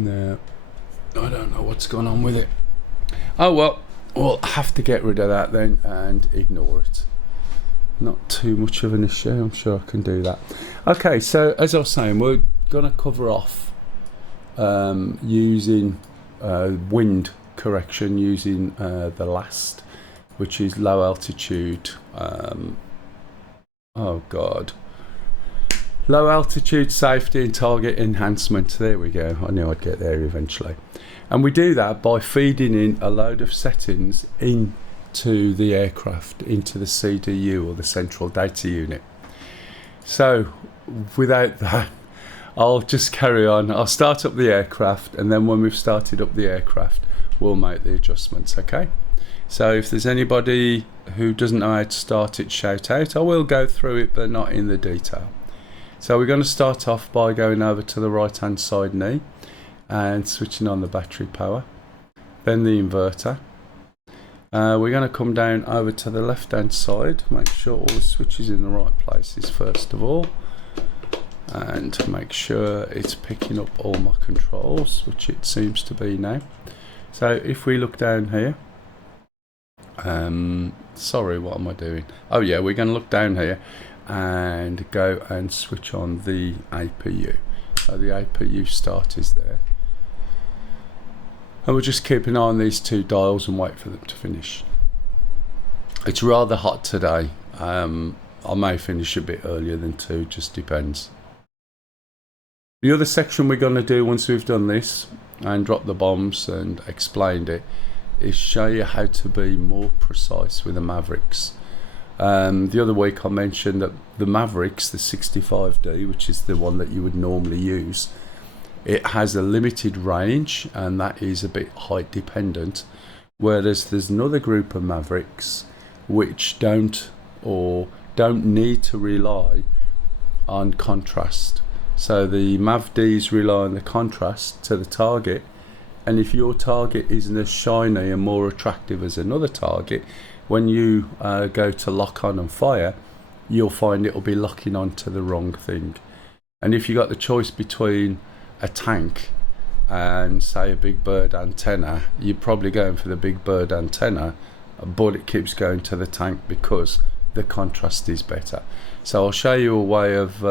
No, I don't know what's going on with it. Oh well, we'll have to get rid of that then and ignore it. Not too much of an issue, I'm sure I can do that. Okay, so as I was saying, we're going to cover off using wind correction using the LASTE, which is low altitude low altitude safety and target enhancement. There we go, I knew I'd get there eventually. And we do that by feeding in a load of settings into the aircraft, into the CDU, or the central data unit. So without that, I'll just carry on. I'll start up the aircraft, and then when we've started up the aircraft, we'll make the adjustments, okay? So if there's anybody who doesn't know how to start it, shout out. I will go through it, but not in the detail. So we're going to start off by going over to the right hand side knee and switching on the battery power, then the inverter. We're going to come down over to the left hand side, make sure all the switches in the right places first of all, and make sure it's picking up all my controls, which it seems to be now. So if we look down here, sorry, what am I doing? Oh yeah, we're going to look down here and go and switch on the APU. So the APU start is there, and we'll just keep an eye on these two dials and wait for them to finish. It's rather hot today. I may finish a bit earlier than 2, just depends. The other section we're going to do once we've done this and dropped the bombs and explained it is show you how to be more precise with the Mavericks. The other week I mentioned that the Mavericks, the 65D, which is the one that you would normally use, it has a limited range, and that is a bit height dependent, whereas there's another group of Mavericks which don't need to rely on contrast. So the MAV-Ds rely on the contrast to the target, and if your target isn't as shiny and more attractive as another target, when you go to lock on and fire, you'll find it'll be locking on to the wrong thing. And if you got the choice between a tank and say a big bird antenna, you're probably going for the big bird antenna, but it keeps going to the tank because the contrast is better. So I'll show you a way of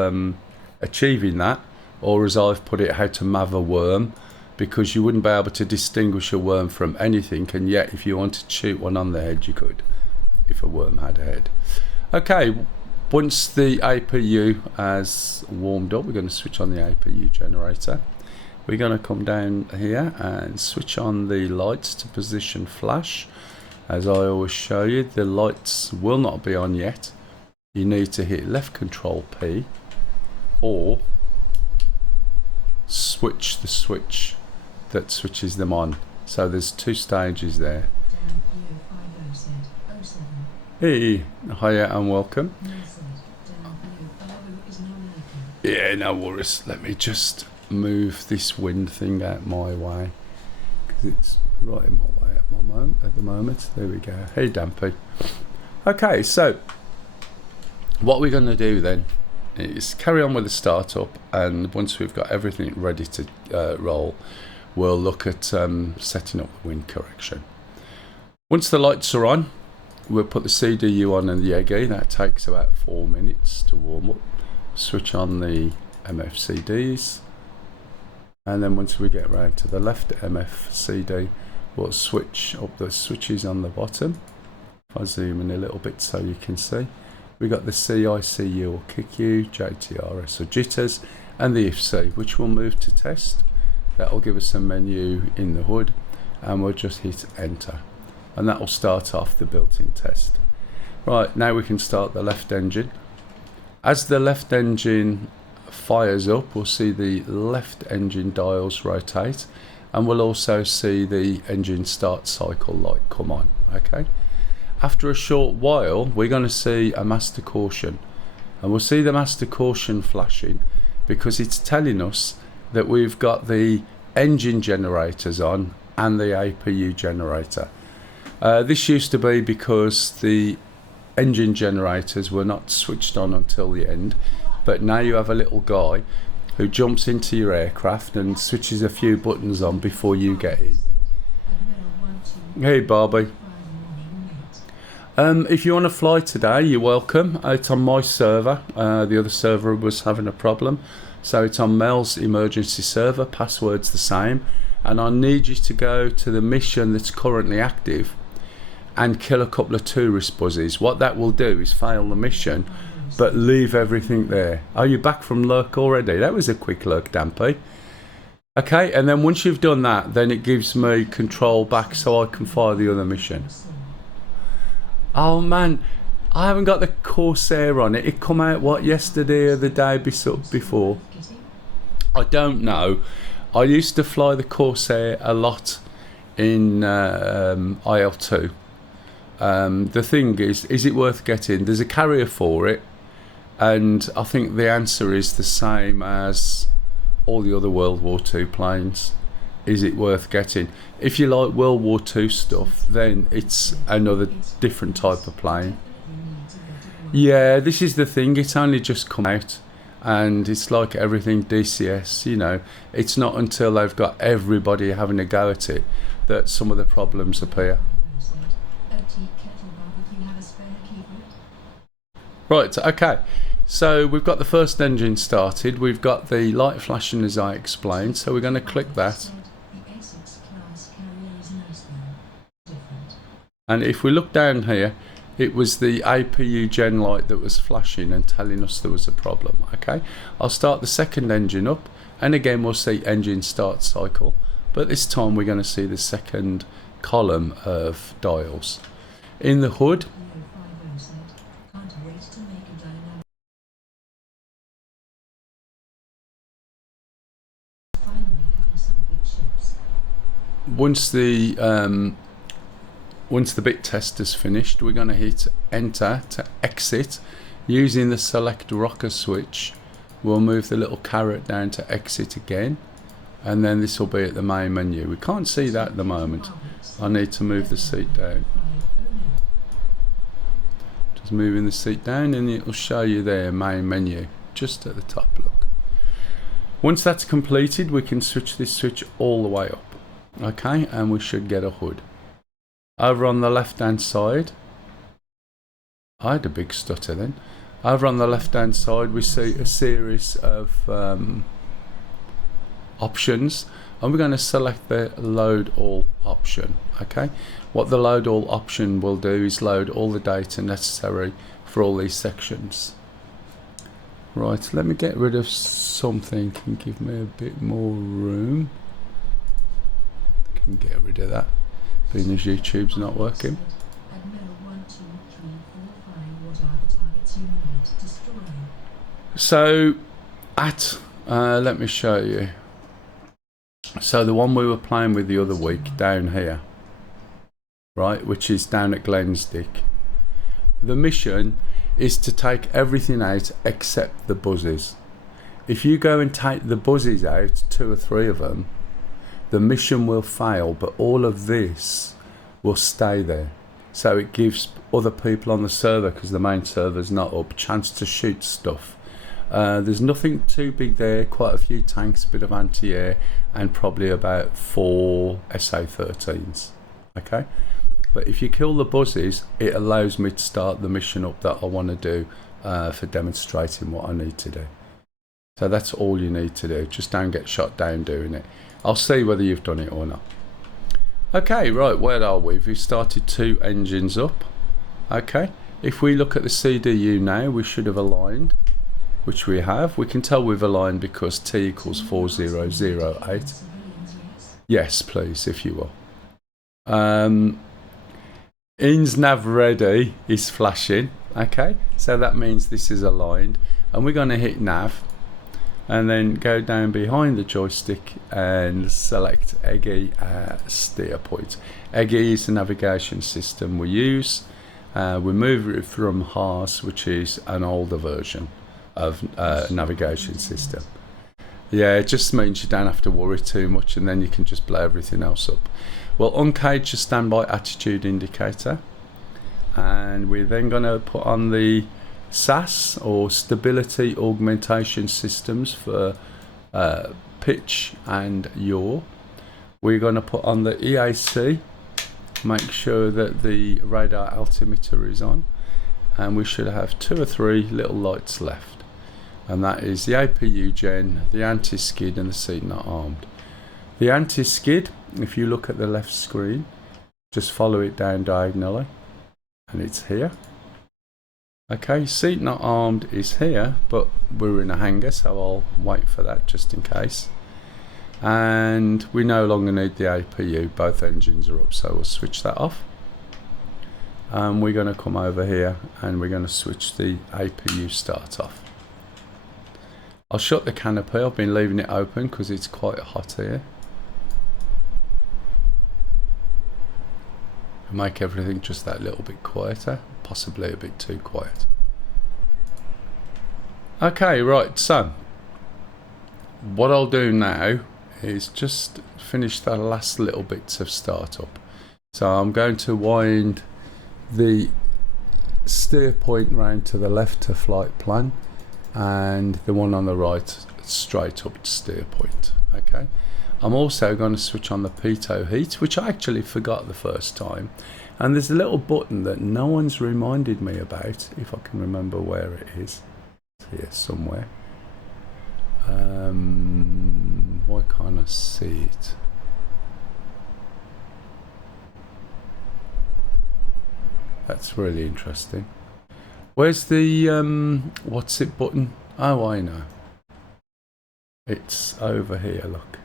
achieving that, or as I've put it, how to mav a worm, because you wouldn't be able to distinguish a worm from anything, and yet if you wanted to shoot one on the head, you could, if a worm had a head. Okay, once the APU has warmed up, we're going to switch on the APU generator. We're going to come down here and switch on the lights to position flash. As I always show you, the lights will not be on yet. You need to hit left control P or switch the switch that switches them on. So there's 2 stages there. Hey, hiya and welcome. Yeah, no worries. Let me just move this wind thing out my way, because it's right in my way at the moment. There we go. Hey, Dampy. Okay, so what we're going to do then is carry on with the startup, and once we've got everything ready to roll, we'll look at setting up the wind correction. Once the lights are on, we'll put the CDU on and the EGI. That takes about 4 minutes to warm up. Switch on the MFCDs, and then once we get round to the left MFCD, we'll switch up the switches on the bottom. If I zoom in a little bit so you can see, we got the CICU or KICU, JTRS or jitters, and the IFC, which we'll move to test. That'll give us a menu in the hood, and we'll just hit enter, and that will start off the built-in test. Right, now we can start the left engine. As the left engine fires up, we'll see the left engine dials rotate, and we'll also see the engine start cycle light come on. Okay. After a short while, we're going to see a master caution, and we'll see the master caution flashing because it's telling us that we've got the engine generators on and the APU generator. This used to be because the engine generators were not switched on until the end, but now you have a little guy who jumps into your aircraft and switches a few buttons on before you get in. Hey Barbie. If you want to fly today, you're welcome. It's on my server. The other server was having a problem, so it's on Mel's emergency server. Password's the same, and I need you to go to the mission that's currently active and kill a couple of tourist buzzes. What that will do is fail the mission, but leave everything there. Are you back from lurk already? That was a quick lurk, Dampy. Okay, and then once you've done that, then it gives me control back so I can fire the other mission. Oh man, I haven't got the Corsair on it. It come out, what, yesterday or the day before? I don't know. I used to fly the Corsair a lot in IL2. The thing is it worth getting? There's a carrier for it, and I think the answer is the same as all the other World War II planes. Is it worth getting? If you like World War II stuff, then it's another different type of plane. Yeah, this is the thing, it's only just come out, and it's like everything DCS, you know, it's not until they've got everybody having a go at it that some of the problems appear. Right, okay, so we've got the first engine started, we've got the light flashing as I explained, so we're going to click that. And if we look down here, it was the APU gen light that was flashing and telling us there was a problem. Okay, I'll start the second engine up, and again we'll see engine start cycle, but this time we're going to see the second column of dials. In the hood, once the bit test is finished, we're going to hit enter to exit. Using the select rocker switch, we'll move the little caret down to exit again, and then this will be at the main menu. We can't see that at the moment. I need to move the seat down. Just moving the seat down and it will show you there, main menu, just at the top. Look. Once that's completed, we can switch this switch all the way up. Okay, and we should get a hood. Over on the left hand side, I had a big stutter then. Over on the left hand side we see a series of options, and we're going to select the load all option. Okay, what the load all option will do is load all the data necessary for all these sections. Right, let me get rid of something and give me a bit more room. Can get rid of that, being as YouTube's not working. So let me show you. So the one we were playing with the other week down here, right, which is down at Glenn's Dick, the mission is to take everything out except the buzzes. If you go and take the buzzes out, 2 or 3 of them, the mission will fail, but all of this will stay there. So it gives other people on the server, because the main server's not up, chance to shoot stuff. There's nothing too big there, quite a few tanks, a bit of anti-air, and probably about 4 SA-13s. Okay, but if you kill the buzzes, it allows me to start the mission up that I want to do for demonstrating what I need to do. So that's all you need to do, just don't get shot down doing it. I'll see whether you've done it or not. Okay, right, where are we? We've started 2 engines up. Okay, if we look at the CDU now, we should have aligned, which we have. We can tell we've aligned because T equals 4008. Yes, please, if you will. INS nav ready is flashing. Okay, so that means this is aligned, and we're going to hit nav and then go down behind the joystick and select EGI steer point. EGI is the navigation system we use. We move it from HARS, which is an older version of navigation system. Yeah, it just means you don't have to worry too much, and then you can just blow everything else up. Well, uncage your standby attitude indicator, and we're then going to put on the SAS or stability augmentation systems for pitch and yaw. We're going to put on the EAC, make sure that the radar altimeter is on, and we should have 2 or 3 little lights left, and that is the APU gen, the anti-skid and the seat not armed. The anti-skid, if you look at the left screen, just follow it down diagonally and it's here. Okay, seat not armed is here, but we're in a hangar, so I'll wait for that just in case. And we no longer need the APU, both engines are up, so we'll switch that off. And we're going to come over here and we're going to switch the APU start off. I'll shut the canopy, I've been leaving it open because it's quite hot here. Make everything just that little bit quieter, possibly a bit too quiet. Okay, right, so what I'll do now is just finish the last little bits of startup. So I'm going to wind the steer point round to the left to flight plan, and the one on the right straight up to steer point. Okay, I'm also going to switch on the pitot heat, which I actually forgot the first time, and there's a little button that no one's reminded me about, if I can remember where it is. It's here somewhere. Why can't I see it? That's really interesting. Where's the what's it button? Oh, I know. It's over here, look.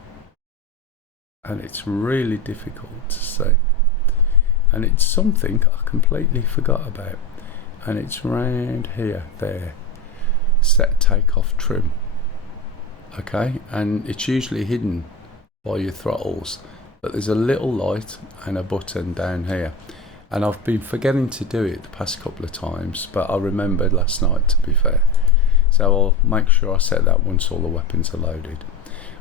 And it's really difficult to see. And it's something I completely forgot about. And it's round here, there. Set takeoff trim. Okay, and it's usually hidden by your throttles, but there's a little light and a button down here, and I've been forgetting to do it the past couple of times, but I remembered last night, to be fair, so I'll make sure I set that once all the weapons are loaded.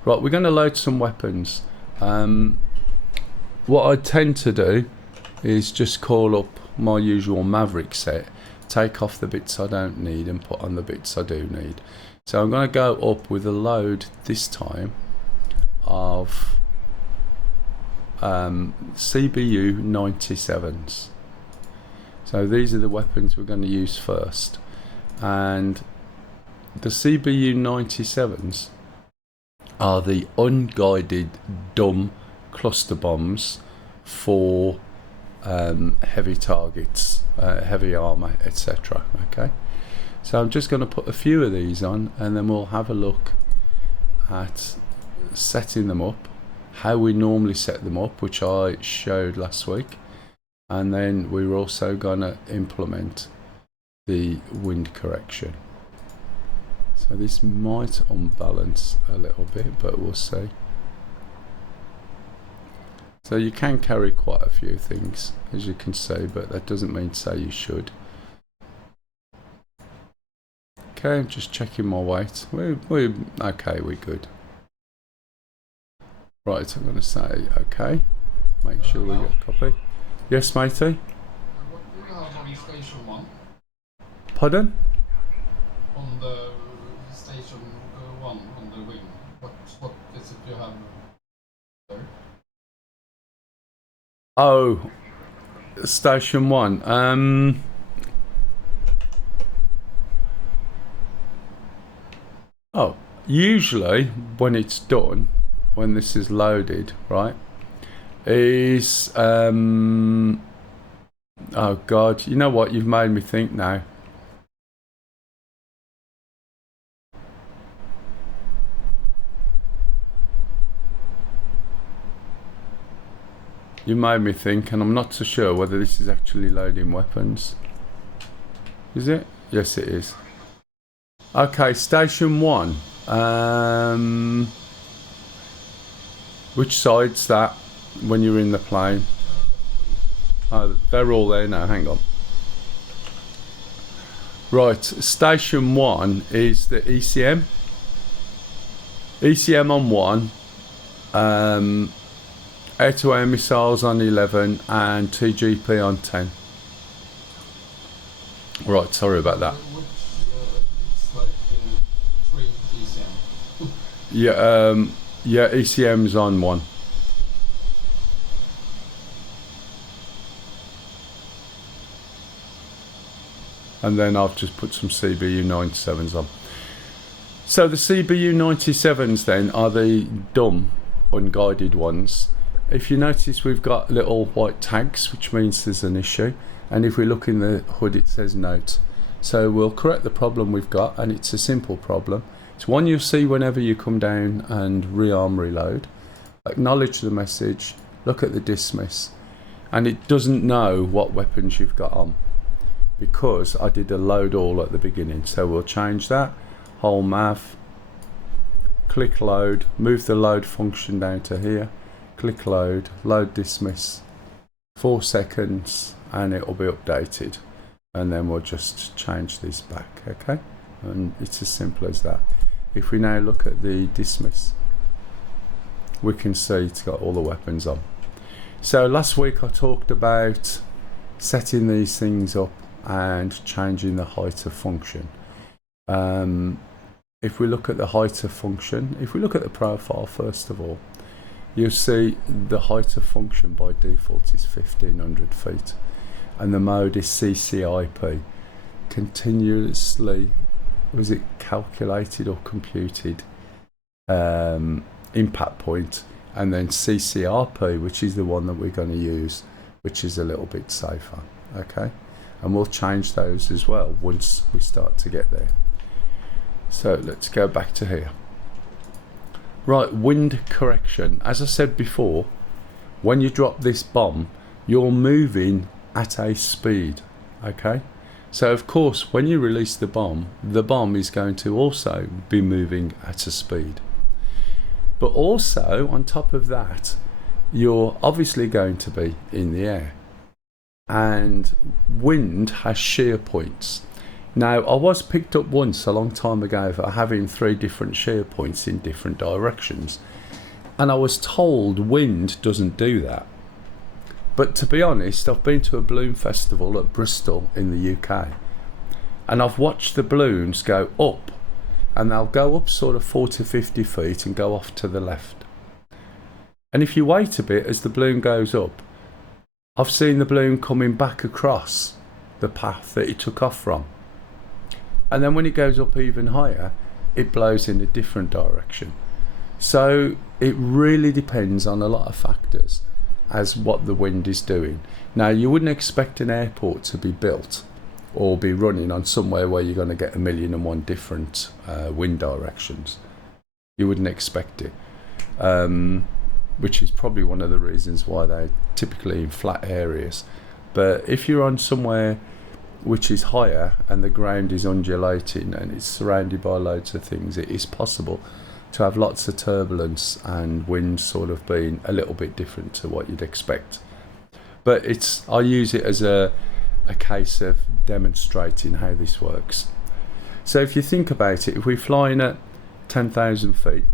Right, we're going to load some weapons. What I tend to do is just call up my usual Maverick set, take off the bits I don't need and put on the bits I do need. So I'm going to go up with a load this time of CBU 97s. So these are the weapons we're going to use first, and the CBU 97s are the unguided dumb cluster bombs for heavy targets, heavy armor, etc. Okay, so I'm just going to put a few of these on, and then we'll have a look at setting them up, how we normally set them up, which I showed last week, and then we're also going to implement the wind correction. So this might unbalance a little bit, but we'll see. So you can carry quite a few things, as you can see, but that doesn't mean to say you should. Okay, I'm just checking my weight. We're okay, we're good. Right, I'm going to say okay. Make sure we get a copy. Yes, matey? What do you have on station 1? Pardon? On the station 1 on the wing. What is it you have there? Oh, station 1. Oh, usually when it's done, when this is loaded, right, is oh god, you know what, you've made me think now. You made me think, and I'm not so sure whether this is actually loading weapons. Is it? Yes, it is. Okay, station 1. Which side's that when you're in the plane? Oh, they're all there now, hang on. Right, station 1 is the ECM. ECM on 1. Air-to-air missiles on 11 and TGP on 10. Right, sorry about that. It's like 3 ECM. Yeah, ECM's on one. And then I've just put some CBU 97s on. So the CBU 97s then are the dumb unguided ones. If you notice, we've got little white tags, which means there's an issue. And if we look in the hood, it says note. So we'll correct the problem we've got, and it's a simple problem. It's one you'll see whenever you come down and rearm reload. Acknowledge the message, look at the dismiss, and it doesn't know what weapons you've got on because I did a load all at the beginning. So we'll change that. Hold MAV, click load, move the load function down to here, click load, load dismiss, 4 seconds, and it will be updated. And then we'll just change this back, okay? And it's as simple as that. If we now look at the dismiss, we can see it's got all the weapons on. So last week I talked about setting these things up and changing the height of function. If we look at the height of function, if we look at the profile first of all, you'll see the height of function by default is 1500 feet. And the mode is CCIP, continuously, was it calculated or computed impact point, and then CCRP, which is the one that we're going to use, which is a little bit safer, okay? And we'll change those as well once we start to get there. So let's go back to here. Right, wind correction. As I said before, when you drop this bomb, you're moving at a speed, okay? So of course when you release the bomb is going to also be moving at a speed, but also on top of that you're obviously going to be in the air, and wind has shear points. Now I was picked up once a long time ago for having 3 different shear points in different directions, and I was told wind doesn't do that. But to be honest, I've been to a balloon festival at Bristol in the UK, and I've watched the balloons go up, and they'll go up sort of 40 to 50 feet and go off to the left. And if you wait a bit as the balloon goes up, I've seen the balloon coming back across the path that it took off from. And then when it goes up even higher, it blows in a different direction. So it really depends on a lot of factors as what the wind is doing. Now you wouldn't expect an airport to be built or be running on somewhere where you're going to get 1,000,001 different wind directions. You wouldn't expect it, which is probably one of the reasons why they're typically in flat areas. But if you're on somewhere which is higher and the ground is undulating and it's surrounded by loads of things, it is possible to have lots of turbulence and wind sort of being a little bit different to what you'd expect. But I use it as a case of demonstrating how this works. So if you think about it, if we're flying at 10,000 feet,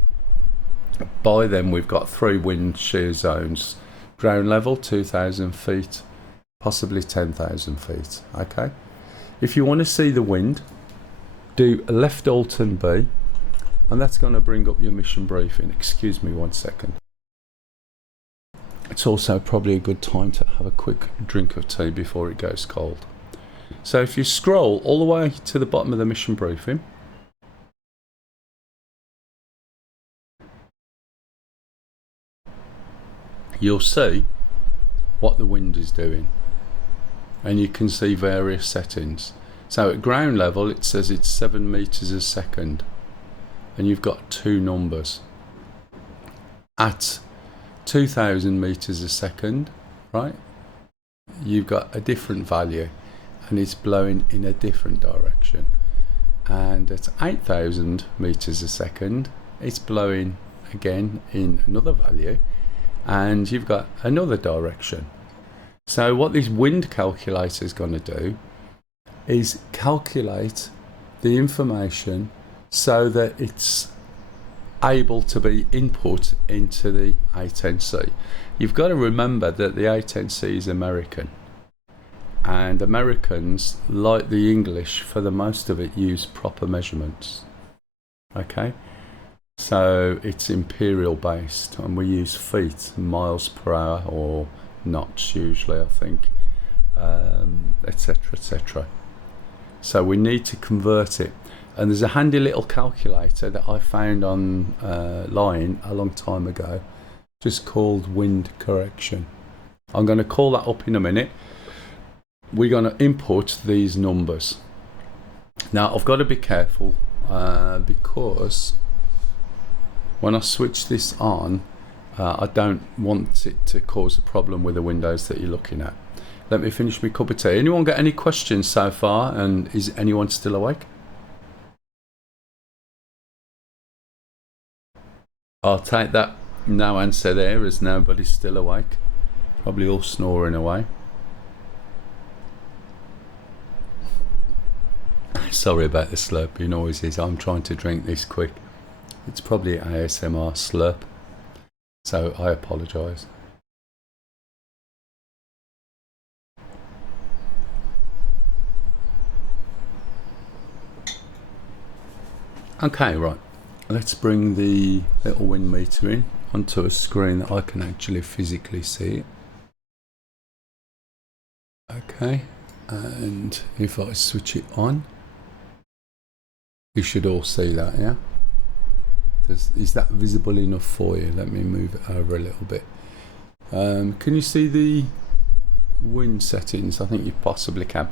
by then we've got 3 wind shear zones: ground level 2,000 feet, possibly 10,000 feet, okay? If you want to see the wind, do left Alt and B, and that's going to bring up your mission briefing. Excuse me 1 second. It's also probably a good time to have a quick drink of tea before it goes cold. So if you scroll all the way to the bottom of the mission briefing, you'll see what the wind is doing, and you can see various settings. So at ground level it says it's 7 meters a second, and you've got 2 numbers. At 2,000 meters a second, right, you've got a different value and it's blowing in a different direction. And at 8,000 meters a second, it's blowing again in another value, and you've got another direction. So what this wind calculator is going to do is calculate the information so that it's able to be input into the A10C. You've got to remember that the A10C is American, and Americans, like the English, for the most of it use proper measurements, okay? So it's imperial based, and we use feet, miles per hour, or knots usually, I think, etc., etc. So we need to convert it, and there's a handy little calculator that I found on line a long time ago, just called wind correction. I'm going to call that up in a minute. We're going to input these numbers. Now I've got to be careful because when I switch this on, I don't want it to cause a problem with the windows that you're looking at. Let me finish my cup of tea. Anyone got any questions so far, and is anyone still awake? I'll take that no answer there, as nobody's still awake. Probably all snoring away. Sorry about the slurpy noises. I'm trying to drink this quick. It's probably ASMR slurp, so I apologise. Okay, right. Let's bring the little wind meter in onto a screen that I can actually physically see. Okay, and if I switch it on, you should all see that, yeah? Is that visible enough for you? Let me move it over a little bit. Can you see the wind settings? I think you possibly can.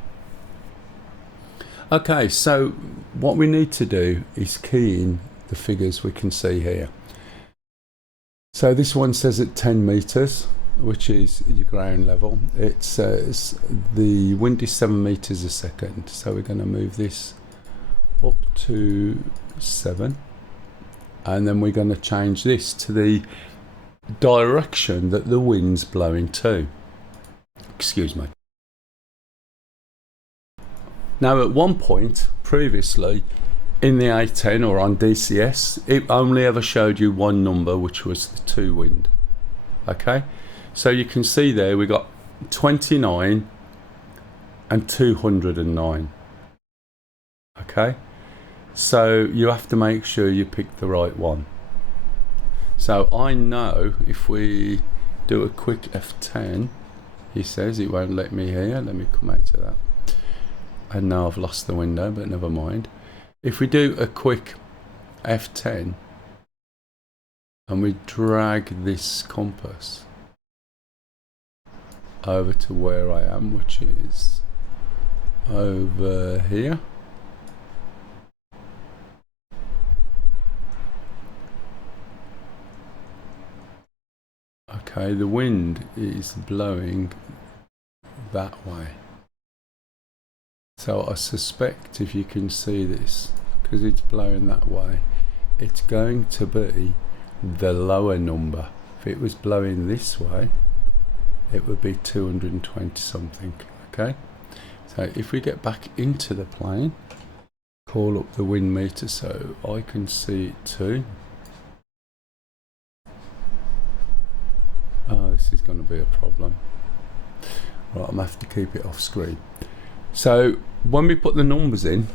Okay, so what we need to do is key in the figures we can see here. So this one says at 10 meters, which is your ground level. It says the wind is 7 meters a second, so we're going to move this up to 7, and then we're going to change this to the direction that the wind's blowing to. Excuse me. Now at one point previously in the A10 or on DCS, it only ever showed you one number, which was the 2 wind. Okay, so you can see there we got 29 and 209. Okay, so you have to make sure you pick the right one. So I know if we do a quick F10, he says it won't let me here. Let me come out to that. And now I've lost the window, but never mind. If we do a quick F10 and we drag this compass over to where I am, which is over here. Okay, the wind is blowing that way. So I suspect, if you can see this, because it's blowing that way, it's going to be the lower number. If it was blowing this way, it would be 220 something. Okay, so if we get back into the plane, call up the wind meter so I can see it too. Oh, this is going to be a problem. Right, I'm going to have to keep it off screen. So when we put the numbers in,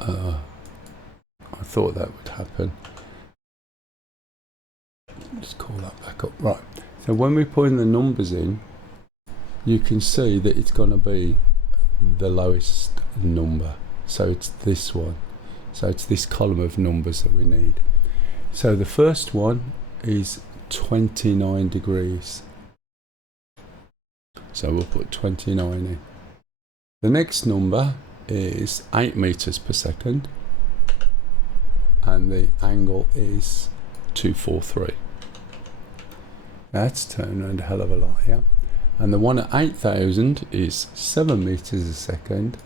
I thought that would happen. Just call that back up. Right, so when we put in the numbers in, you can see that it's going to be the lowest number. So it's this one. So it's this column of numbers that we need. So the first one is 29 degrees. So we'll put 29 in. The next number is 8 meters per second, and the angle is 243. That's turned around a hell of a lot, yeah. And the one at 8,000 is 7 meters a second,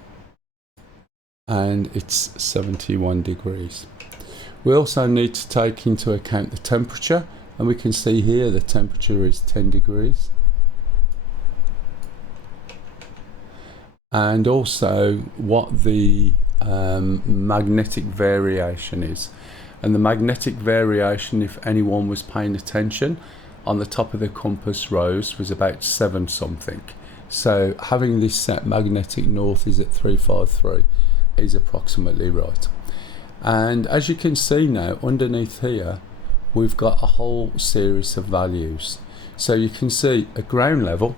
and it's 71 degrees. We also need to take into account the temperature, and we can see here the temperature is 10 degrees. And also what the magnetic variation is. And the magnetic variation, if anyone was paying attention, on the top of the compass rose was about 7 something. So having this set magnetic north is at 353 is approximately right. And as you can see now, underneath here, we've got a whole series of values. So you can see at ground level,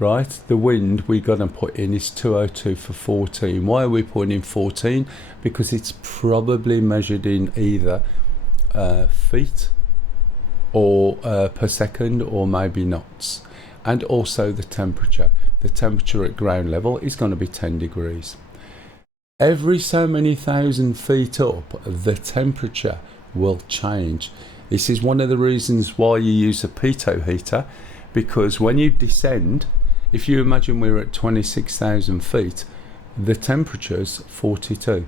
right, the wind we're going to put in is 202 for 14. Why are we putting in 14? Because it's probably measured in either feet or per second, or maybe knots. And also the temperature. The temperature at ground level is going to be 10 degrees. Every so many thousand feet up, the temperature will change. This is one of the reasons why you use a pitot heater, because when you descend, if you imagine we're at 26,000 feet, the temperature's 42.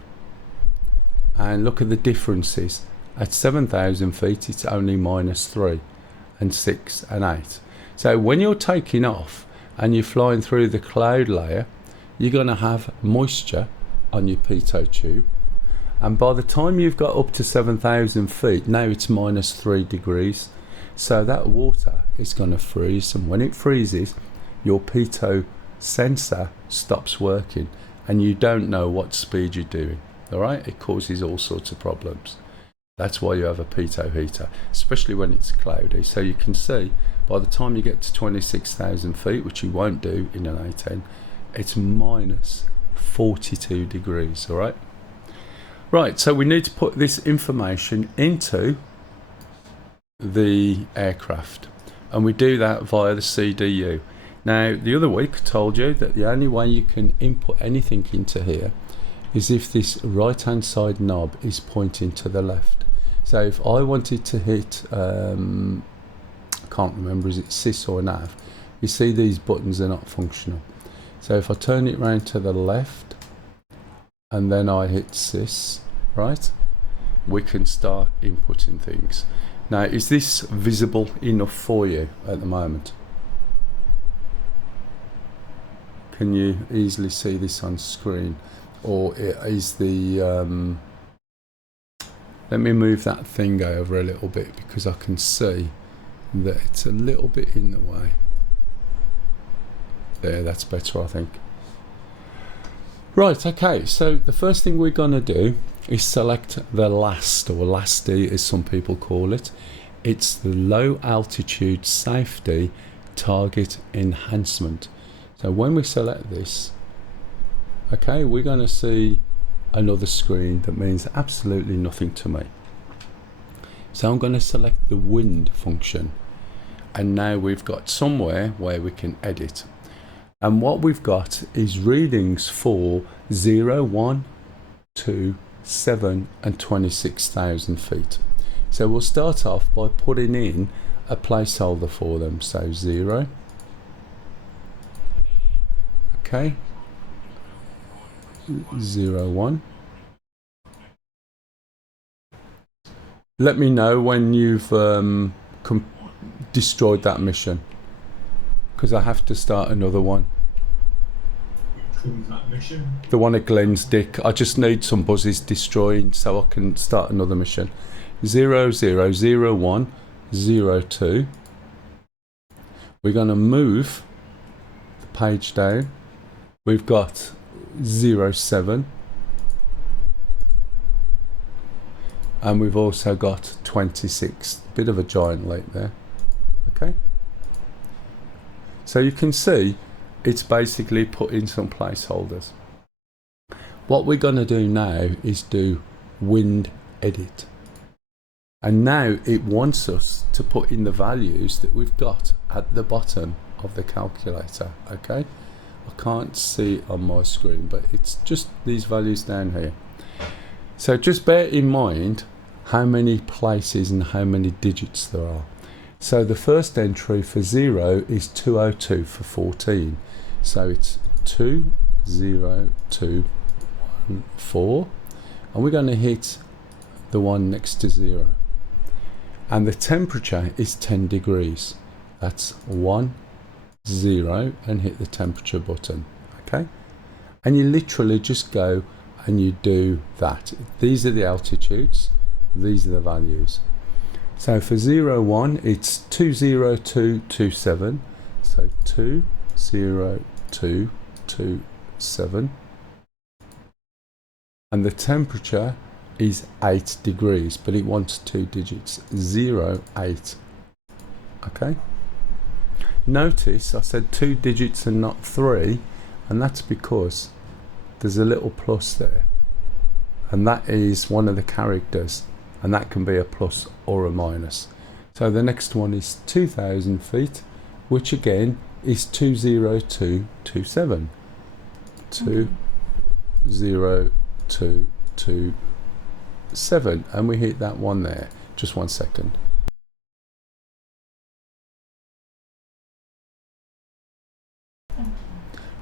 And look at the differences. At 7,000 feet, it's only -3 and 6 and 8. So when you're taking off and you're flying through the cloud layer, you're going to have moisture on your pitot tube. And by the time you've got up to 7,000 feet, now it's -3 degrees. So that water is going to freeze. And when it freezes, your pitot sensor stops working and you don't know what speed you're doing. All right? It causes all sorts of problems. That's why you have a pitot heater, especially when it's cloudy. So you can see by the time you get to 26,000 feet, which you won't do in an A10, it's -42 degrees, all right? Right, so we need to put this information into the aircraft, and we do that via the CDU. Now, the other week I told you that the only way you can input anything into here is if this right-hand side knob is pointing to the left. So if I wanted to hit, I can't remember, is it sys or nav? You see these buttons are not functional. So if I turn it round to the left and then I hit sys, right, we can start inputting things. Now, is this visible enough for you at the moment? Can you easily see this on screen? Or is the let me move that thing over a little bit because I can see that it's a little bit in the way. There, that's better, I think. Right, okay, so the first thing we're going to do is select the LASTE, or LASTE as some people call it. It's the Low Altitude Safety Target Enhancement. So when we select this, okay, we're going to see another screen that means absolutely nothing to me. So I'm going to select the wind function, and now we've got somewhere where we can edit. And what we've got is readings for 0, 1, 2, 7 and 26,000 feet. So we'll start off by putting in a placeholder for them. So 0, okay, 0, 1. Let me know when you've destroyed that mission, because I have to start another one. Which one's that mission? The one at Glenn's Dick. I just need some buzzes destroying so I can start another mission. 0, 0, 0, 1, 0, 2. We're going to move the page down. We've got 0, 7. And we've also got 26. Bit of a giant leap there. Okay. So you can see it's basically put in some placeholders. What we're going to do now is do wind edit. And now it wants us to put in the values that we've got at the bottom of the calculator. Okay. I can't see it on my screen, but it's just these values down here. So just bear in mind how many places and how many digits there are. So the first entry for 0 is 202 for 14. So it's 2, 0, 2, 1, 4. And we're going to hit the one next to 0. And the temperature is 10 degrees. That's 1, 0, and hit the temperature button. Okay? And you literally just go and you do that. These are the altitudes. These are the values. So for 0, 1, it's 20227. So 20227. And the temperature is 8 degrees, but it wants 2 digits, 0, 8. Okay. Notice I said 2 digits and not 3, and that's because there's a little plus there, and that is one of the characters, and that can be a plus or a minus. So the next one is 2,000 feet, which again is 20227. 20227, and we hit that one there. Just 1 second.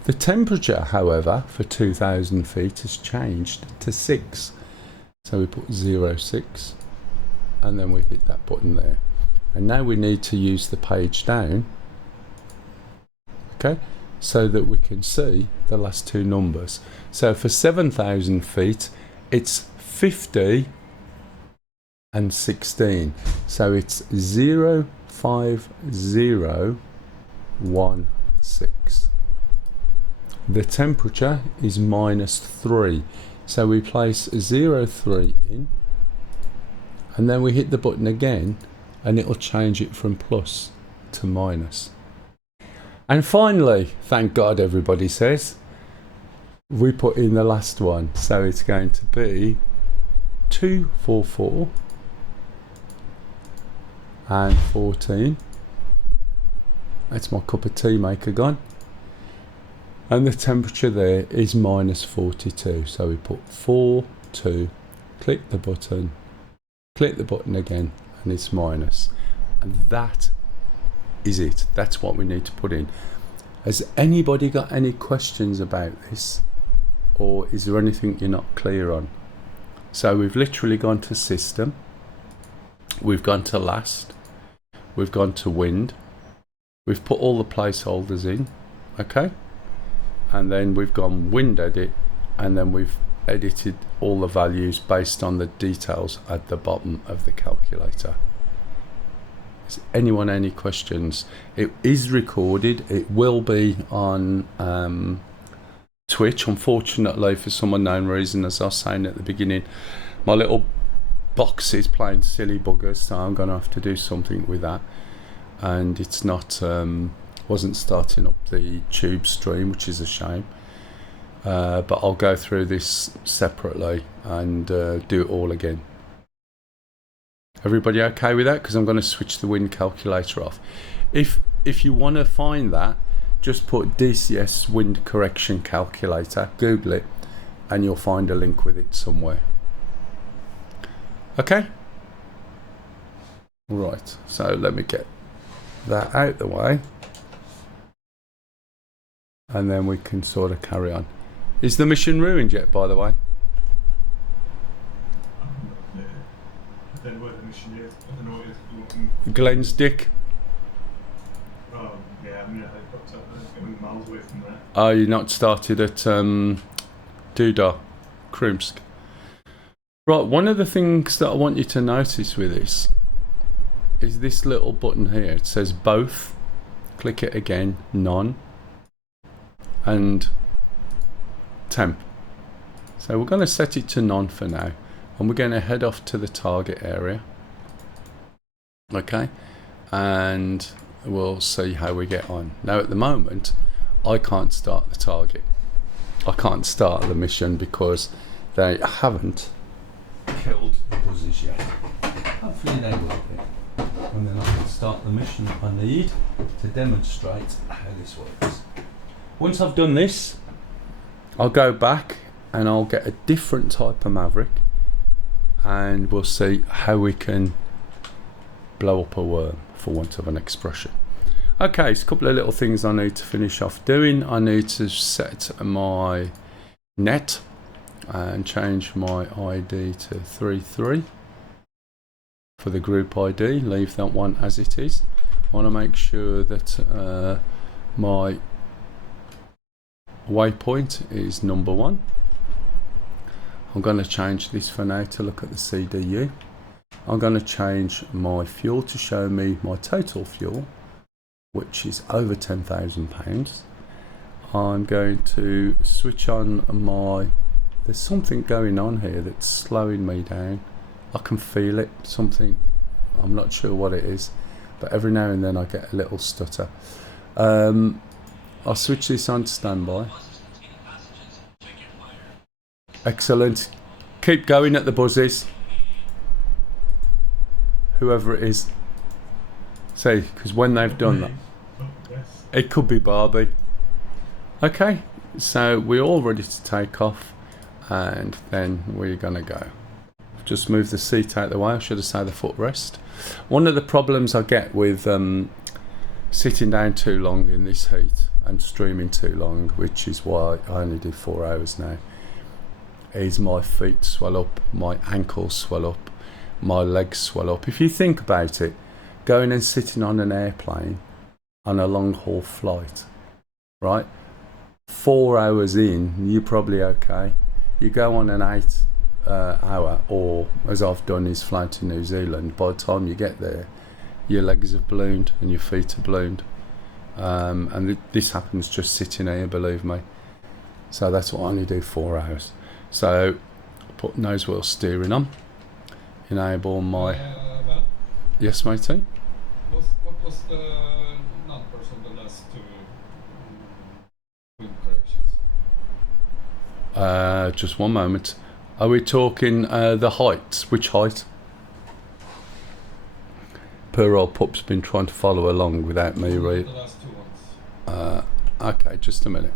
The temperature, however, for 2,000 feet has changed to 6. So we put 06, and then we hit that button there. And now we need to use the page down, okay, so that we can see the last two numbers. So for 7,000 feet, it's 50 and 16. So it's 05016. The temperature is -3. So we place 03 in, and then we hit the button again, and it'll change it from plus to minus. And finally, thank God everybody says, we put in the last one. So it's going to be 244 and 14. That's my cup of tea maker gone. And the temperature there is -42. So we put 42, click the button again, and it's minus. And that is it. That's what we need to put in. Has anybody got any questions about this? Or is there anything you're not clear on? So we've literally gone to system. We've gone to LASTE. We've gone to wind. We've put all the placeholders in. Okay? And then we've gone wind edit, and then we've edited all the values based on the details at the bottom of the calculator. Is anyone any questions? It is recorded. It will be on Twitch. Unfortunately, for some unknown reason, as I was saying at the beginning, my little box is playing silly buggers, so I'm going to have to do something with that. And it's not wasn't starting up the tube stream, which is a shame, but I'll go through this separately and do it all again. Everybody okay with that? Because I'm going to switch the wind calculator off. If you want to find that, just put DCS wind correction calculator, Google it, and you'll find a link with it somewhere. Okay, right, so let me get that out the way, and then we can sort of carry on. Is the mission ruined yet, by the way? I don't know where the mission is. I don't know what it is. Glenn's dick. Oh, yeah, I'm in a helicopter. I'm going miles away from there. Oh, you not started at Dudar, Krymsk. Right, one of the things that I want you to notice with this is this little button here. It says both. Click it again, none, and temp. So we're going to set it to none for now, and we're going to head off to the target area. Okay, and we'll see how we get on. Now at the moment I can't start the target. I can't start the mission because they haven't killed the buzzers yet. Hopefully they will be. And then I can start the mission I need to demonstrate how this works. Once I've done this, I'll go back and I'll get a different type of Maverick, and we'll see how we can blow up a worm, for want of an expression. Okay, so a couple of little things I need to finish off doing. I need to set my net and change my ID to 33 for the group ID. Leave that one as it is. I want to make sure that my waypoint is number 1. I'm going to change this for now to look at the CDU. I'm going to change my fuel to show me my total fuel, which is over £10,000. I'm going to switch on my There's something going on here that's slowing me down. I can feel it, something, I'm not sure what it is, but every now and then I get a little stutter. I'll switch this on to standby. Excellent. Keep going at the buzzes. Whoever it is. See, because when they've done that, Oh, yes. it could be Barbie. Okay, so we're all ready to take off, and then we're gonna go. Just move the seat out the way, I should have said the footrest. One of the problems I get with sitting down too long in this heat and streaming too long, which is why I only do 4 hours now, is my feet swell up, my ankles swell up, my legs swell up. If you think about it, going and sitting on an airplane on a long haul flight, right? 4 hours in, you're probably okay. You go on an 8 hour, or as I've done is fly to New Zealand, by the time you get there, your legs have ballooned and your feet are ballooned. And this happens just sitting here, believe me. So that's what I only do 4 hours. So put nose wheel steering on, enable my Well, yes matey. what was the numbers of the last two wing corrections? Just one moment. Are we talking the heights? Which height? Poor old pup's been trying to follow along without me The read. last two ones. Okay, just a minute.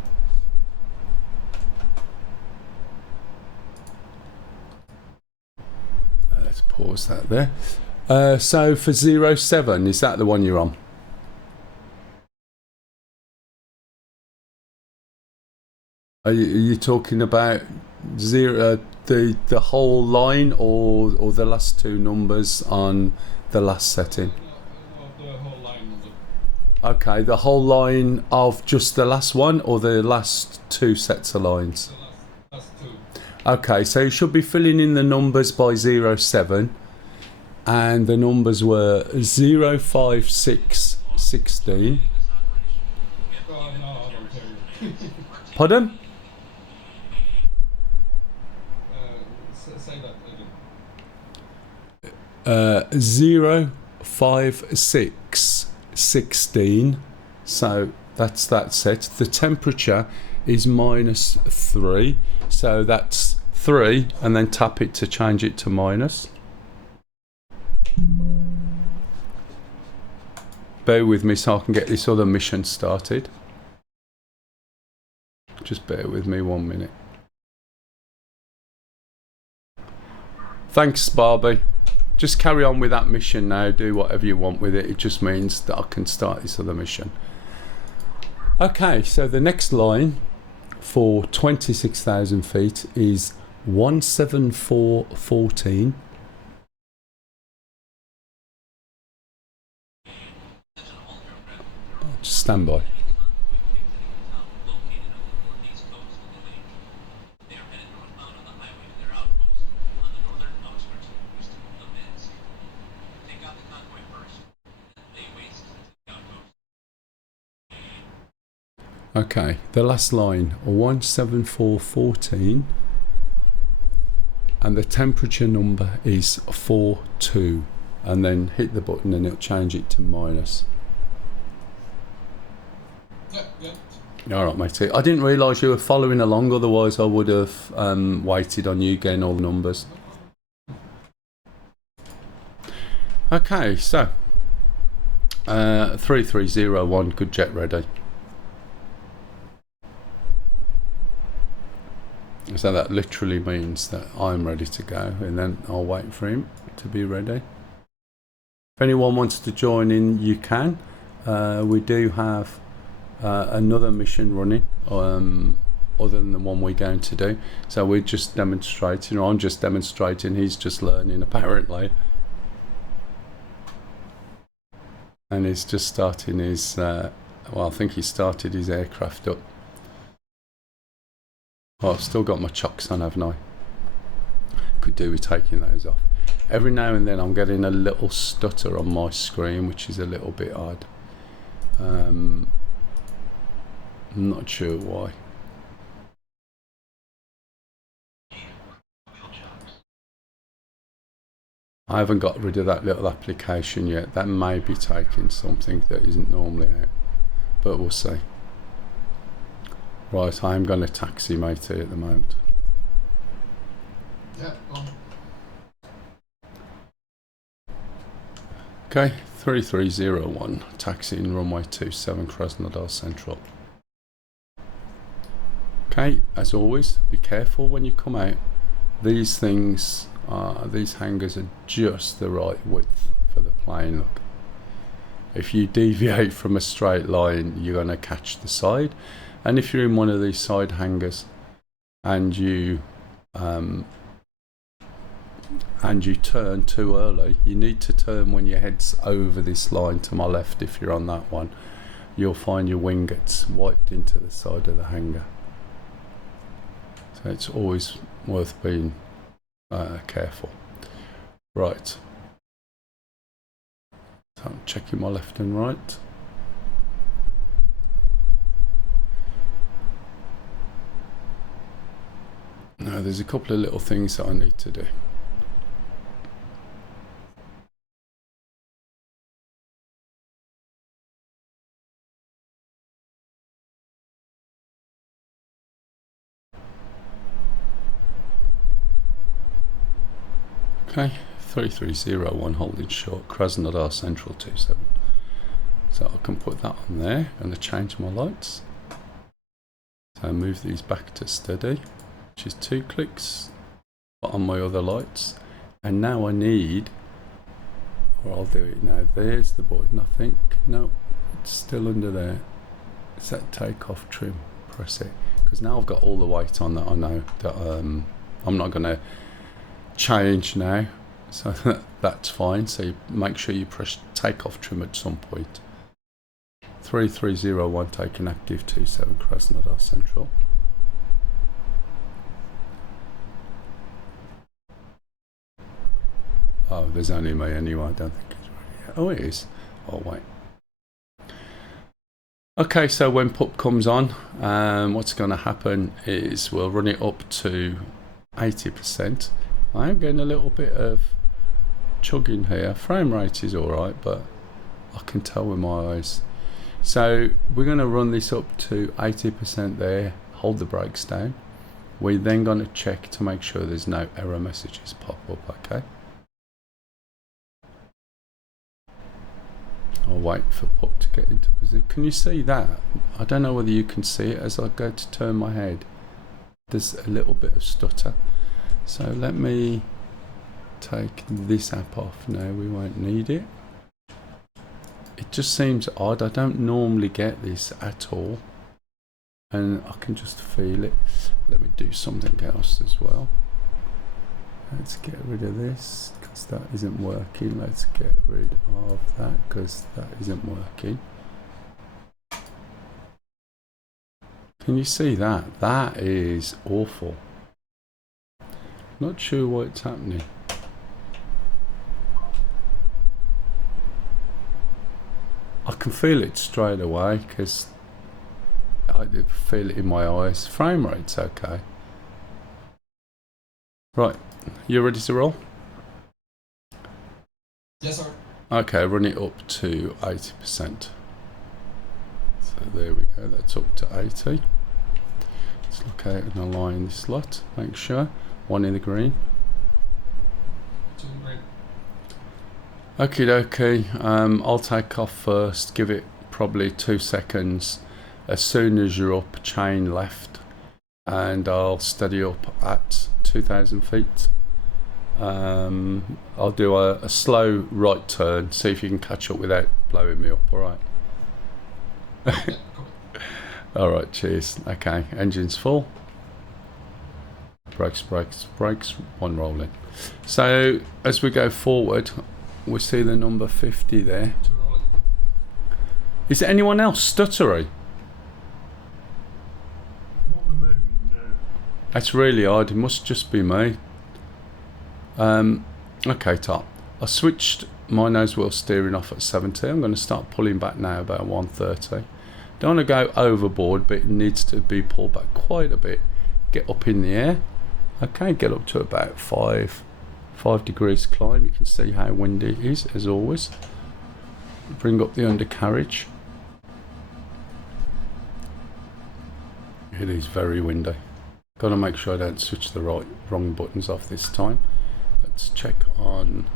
Let's pause that there. So for 07, is that the one you're on? Are you talking about the whole line, or the last two numbers on the last setting? No, the whole line of the Okay, the whole line of just the last one, or the last two sets of lines? last two. Okay, so you should be filling in the numbers by 07, and the numbers were 05616. No, I don't hear you. Pardon? Say that again. 05616. So that's that set. The temperature is -3. So that's 3, and then tap it to change it to minus. Bear with me so I can get this other mission started. Just bear with me 1 minute. Thanks, Barbie. Just carry on with that mission now. Do whatever you want with it. It just means that I can start this other mission. Okay, so the next line for 26,000 feet is 17414. Just stand by. Okay, the last line, 17414, and the temperature number is 42, and then hit the button and it'll change it to minus. Yeah. Alright, matey. I didn't realise you were following along, otherwise I would have waited on you getting all the numbers. Okay, so 3301, good jet ready. So that literally means that I'm ready to go, and then I'll wait for him to be ready. If anyone wants to join in, you can. We do have another mission running, other than the one we're going to do. So we're just demonstrating, or I'm just demonstrating, he's just learning apparently. And he's just starting his, well, I think he started his aircraft up. Oh, I've still got my chocks on, haven't I? Could do with taking those off. Every now and then I'm getting a little stutter on my screen, which is a little bit odd. I'm not sure why. I haven't got rid of that little application yet. That may be taking something that isn't normally out, but we'll see. Right, I am going to taxi matey at the moment. Yeah, well, Okay, 3301, taxiing runway 27 Krasnodar Central. Okay, as always, be careful when you come out. These things, these hangars are just the right width for the plane. Look, if you deviate from a straight line, you're going to catch the side. And if you're in one of these side hangars and you turn too early, you need to turn when your head's over this line to my left. If you're on that one, you'll find your wing gets wiped into the side of the hangar. So it's always worth being careful. Right. So I'm checking my left and right. Now there's a couple of little things that I need to do. Okay, 3301 holding short, Krasnodar Central 27. So I can put that on there. I'm going to change my lights. So I move these back to steady, which is 2 clicks. Put on my other lights. And now I need, or I'll do it now. There's the button, I think. No, it's still under there. It's that takeoff trim. Press it. Because now I've got all the weight on that I know that I'm not going to change now, so that's fine. So you make sure you press takeoff trim at some point. 3301 taking active 27 Krasnodar Central. Oh, there's only me anyway. I don't think it's ready yet. Oh, it is. Oh, wait. Okay, so when PUP comes on, what's going to happen is we'll run it up to 80%. I am getting a little bit of chugging here. Frame rate is alright, but I can tell with my eyes. So we're going to run this up to 80% there, hold the brakes down. We're then going to check to make sure there's no error messages pop up, okay? I'll wait for PUP to get into position. Can you see that? I don't know whether you can see it as I go to turn my head. There's a little bit of stutter. So let me take this app off now, we won't need it. It just seems odd, I don't normally get this at all. And I can just feel it. Let me do something else as well. Let's get rid of this, because that isn't working. Let's get rid of that, because that isn't working. Can you see that? That is awful. Not sure what's happening. I can feel it straight away because I feel it in my eyes. Frame rate's okay. Right, you ready to roll? yes, sir. Okay, run it up to 80%. So there we go, that's up to 80. Let's look out and align this lot, make sure. 1 in the green. 2 green. Okie dokie, I'll take off first, give it probably 2 seconds. As soon as you're up, chain left, and I'll steady up at 2,000 feet. I'll do a slow right turn, see if you can catch up without blowing me up, alright? Yeah, copy. Alright, cheers. Okay, engine's full. Brakes, brakes, brakes, 1 rolling. So as we go forward, we see the number 50 there. 2 rolling. Is there anyone else stuttering? Not at the moment, no. That's really odd, it must just be me. Okay, top. I switched my nose wheel steering off at 70. I'm going to start pulling back now about 130. Don't want to go overboard, but it needs to be pulled back quite a bit. Get up in the air. Okay, get up to about 5, 5 degrees climb. You can see how windy it is, as always. Bring up the undercarriage. It is very windy. Got to make sure I don't switch the wrong buttons off this time. Let's check on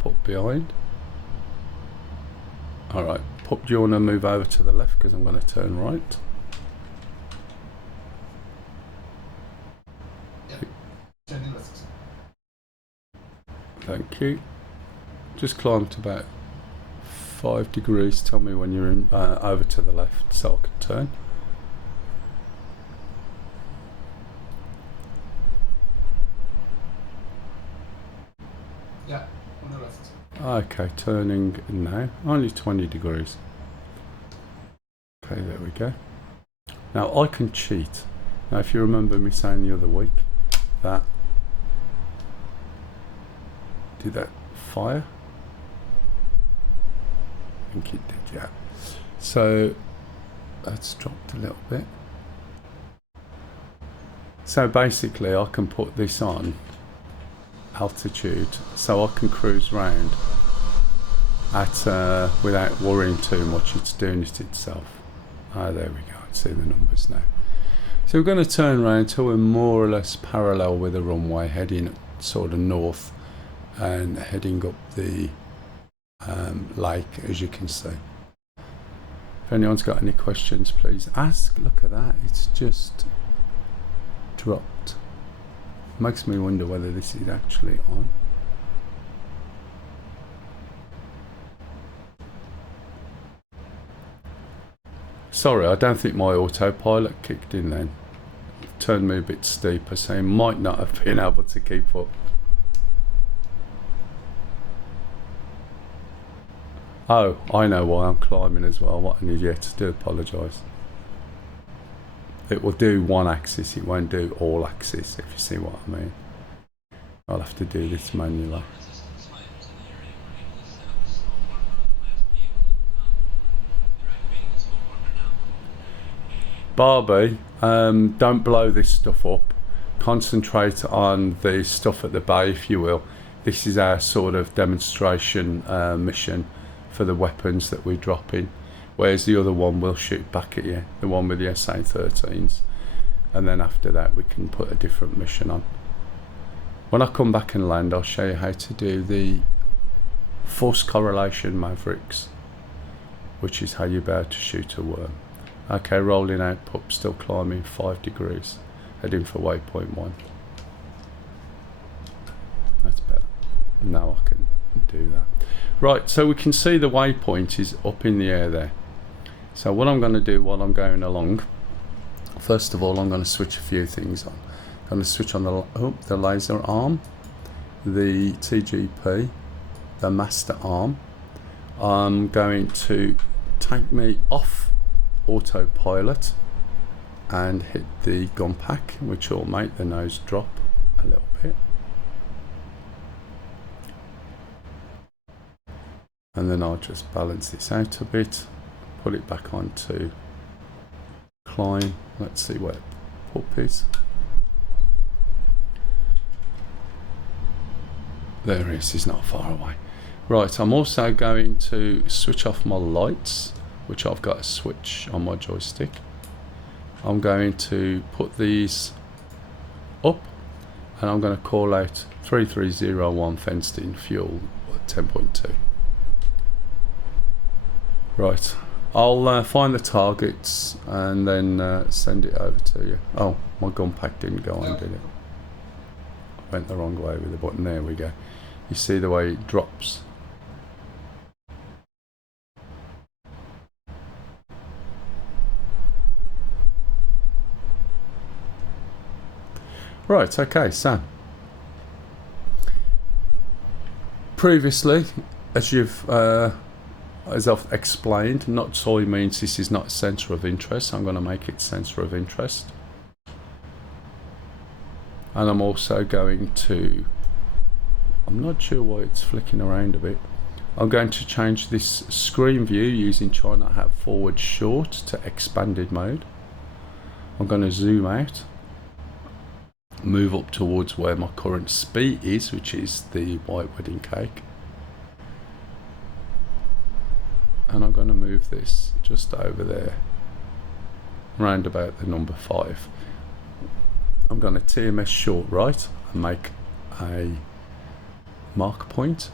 put behind. Alright, pup, do you want to move over to the left because I'm going to turn right? Yeah. Turning left. Thank you. Just climb to about 5 degrees. Tell me when you're in, over to the left so I can turn. Yeah, on the left. Okay, turning now. Only 20 degrees. Okay, there we go. Now I can cheat. Now if you remember me saying the other week that did that fire? I think it did, yeah. So that's dropped a little bit. So basically I can put this on altitude so I can cruise round at without worrying too much. It's doing it itself. There we go. I see the numbers now. So we're going to turn around until we're more or less parallel with the runway, heading sort of north and heading up the lake, as you can see. If anyone's got any questions, please ask. Look at that, it's just dropped. Makes me wonder whether this is actually on. Sorry, I don't think my autopilot kicked in then. It turned me a bit steeper, so it might not have been able to keep up. Oh, I know why I'm climbing as well. What an idiot. Do apologise. It will do one axis, it won't do all axis, if you see what I mean. I'll have to do this manually. Barbie, don't blow this stuff up. Concentrate on the stuff at the bay, if you will. This is our sort of demonstration mission for the weapons that we drop in. Whereas the other one will shoot back at you, the one with the SA-13s. And then after that we can put a different mission on. When I come back and land, I'll show you how to do the force correlation mavericks, which is how you're about to shoot a worm. Okay, rolling out, pup, still climbing 5 degrees, heading for waypoint 1. That's better. Now I can do that. Right, so we can see the waypoint is up in the air there. So what I'm going to do while I'm going along, first of all I'm going to switch a few things on. I'm going to switch on the laser arm, the TGP, the master arm. I'm going to take me off autopilot and hit the gun pack, which will make the nose drop a little bit. And then I'll just balance this out a bit, put it back on to climb. Let's see where pup is. There he is, he's not far away. Right, I'm also going to switch off my lights, which I've got a switch on my joystick. I'm going to put these up and I'm going to call out 3301 fenced in fuel 10.2. Right, I'll find the targets and then send it over to you. Oh, my gun pack didn't go on, did it? I went the wrong way with the button. There we go. You see the way it drops. Right, okay, so previously, as I've explained, not solely means this is not a centre of interest. I'm going to make it centre of interest. And I'm also going to, I'm not sure why it's flicking around a bit. I'm going to change this screen view using China Hat forward short to expanded mode. I'm going to zoom out. move up towards where my current speed is, which is the white wedding cake. And I'm going to move this just over there, round about the number 5. I'm going to TMS short right and make a mark point.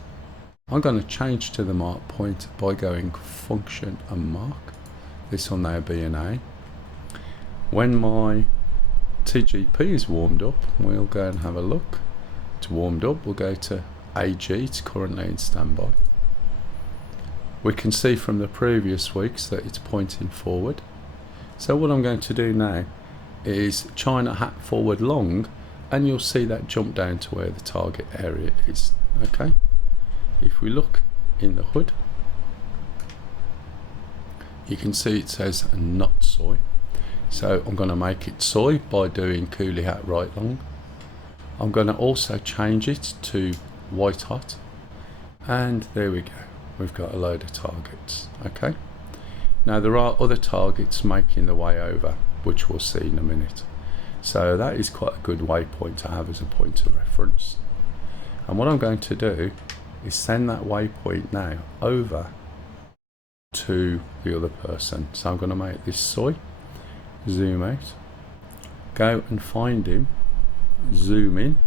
I'm going to change to the mark point by going function and mark. This will now be an A. When my TGP is warmed up, we'll go and have a look. It's warmed up, we'll go to AG, it's currently in standby. We can see from the previous weeks that it's pointing forward. So what I'm going to do now is China hat forward long, and you'll see that jump down to where the target area is. Okay, if we look in the hood, you can see it says not soy. So I'm going to make it soy by doing coolie hat right long. I'm going to also change it to white hot, and there we go. We've got a load of targets. Okay, now there are other targets making the way over, which we'll see in a minute. So that is quite a good waypoint to have as a point of reference. And what I'm going to do is send that waypoint now over to the other person. So I'm going to make this soy, zoom out, go and find him, zoom in,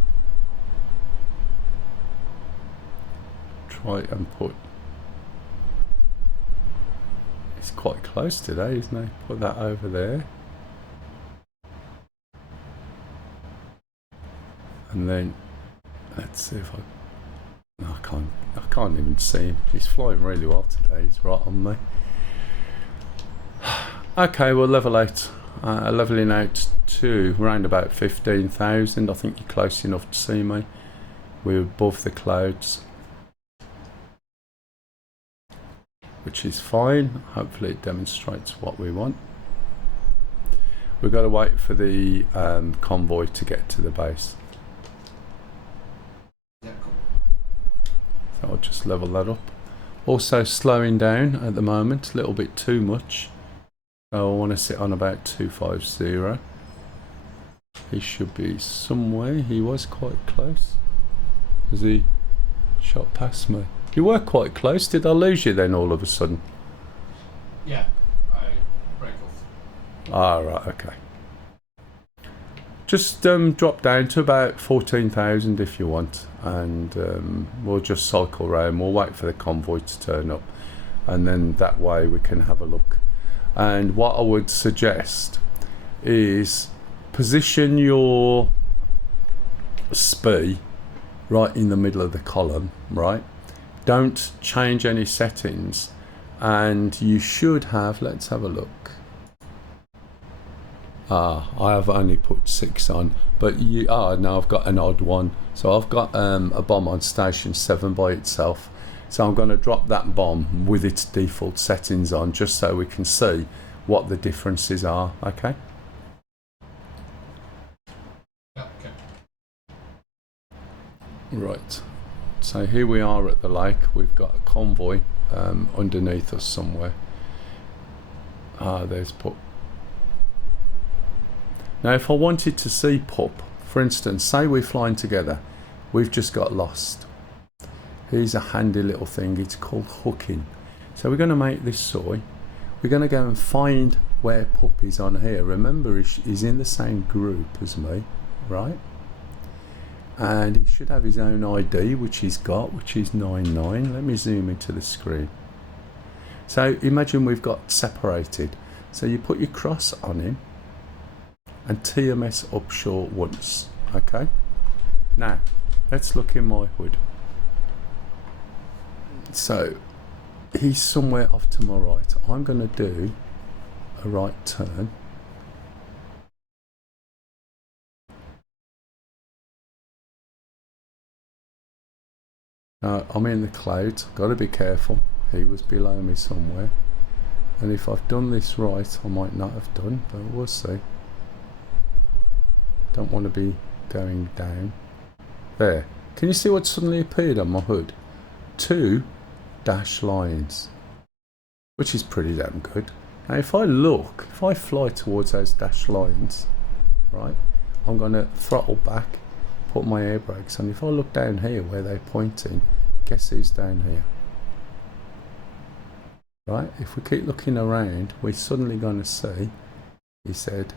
try and put, it's quite close today, isn't it? Put that over there. And then let's see if I can't even see him. He's flying really well today. He's right on me. Okay, we'll level out, leveling out to around about 15,000. I think you're close enough to see me. We're above the clouds, which is fine. Hopefully it demonstrates what we want. We've got to wait for the convoy to get to the base. So I'll just level that up. Also slowing down at the moment, a little bit too much. So I want to sit on about 250. He should be somewhere. He was quite close as he shot past me. You were quite close. Did I lose you then all of a sudden? Yeah, I break off. Ah, right, okay. Just drop down to about 14,000 if you want, and we'll just cycle around. We'll wait for the convoy to turn up, and then that way we can have a look. And what I would suggest is position your SPI right in the middle of the column, right? Don't change any settings, and you should have, let's have a look. I have only put 6 on, but no, I've got an odd one. So I've got a bomb on station 7 by itself. So I'm going to drop that bomb with its default settings on, just so we can see what the differences are. Okay. Yeah, okay. Right. So here we are at the lake. We've got a convoy underneath us somewhere. There's Pup. Now if I wanted to see Pup, for instance, say we're flying together, we've just got lost. Here's a handy little thing, it's called hooking. So we're going to make this soy. We're going to go and find where Pup is on here. Remember, he's in the same group as me, right? And he should have his own ID, which he's got, which is 99. Let me zoom into the screen. So imagine we've got separated. So you put your cross on him and TMS up short once. Okay. Now let's look in my hood. So he's somewhere off to my right. I'm going to do a right turn. I'm in the clouds. I've got to be careful. He was below me somewhere. And if I've done this right, I might not have done, but we'll see. Don't want to be going down. There. Can you see what suddenly appeared on my hood? 2 dashed lines, which is pretty damn good. Now if I look, if I fly towards those dashed lines, right, I'm going to throttle back, put my air brakes on. If I look down here where they're pointing, guess who's down here? Right, if we keep looking around, we're suddenly going to see, he said,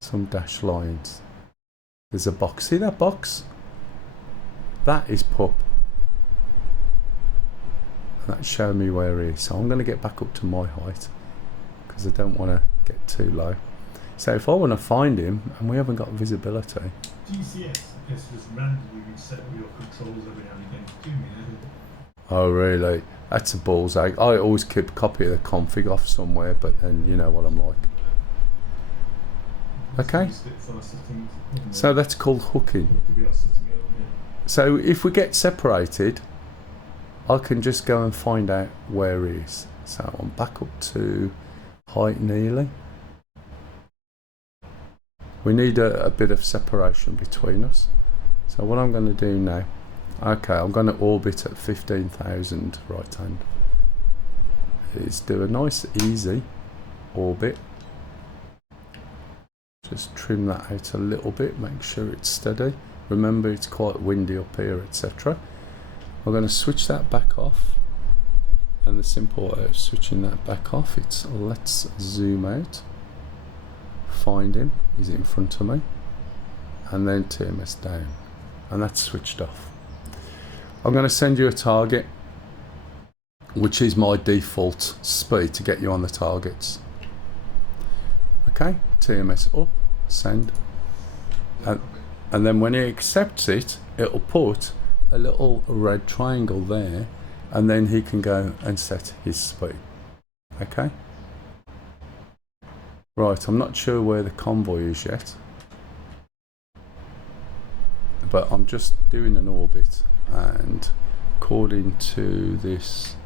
some dashed lines. There's a box. See that box? That is pup. And that's showing me where he is. So I'm going to get back up to my height because I don't want to get too low. So if I want to find him, and we haven't got visibility. GCS is just randomly reset all your controls every now and again. Do me, I think. Oh really? That's a ball's ache. I always keep a copy of the config off somewhere, but then you know what I'm like. Okay. So that's called hooking. So if we get separated, I can just go and find out where he is. So I'm back up to height nearly. We need a bit of separation between us. So what I'm going to do now, okay, I'm going to orbit at 15,000 right hand. Is do a nice easy orbit. Just trim that out a little bit, make sure it's steady. Remember it's quite windy up here, etc. I'm going to switch that back off, and the simple way of switching that back off, it's let's zoom out, find him, he's in front of me, and then TMS down, and that's switched off. I'm going to send you a target, which is my default speed to get you on the targets. Okay, TMS up, send, and then when he accepts it, it'll put a little red triangle there, and then he can go and set his speed. Okay, right, I'm not sure where the convoy is yet, but I'm just doing an orbit, and according to this,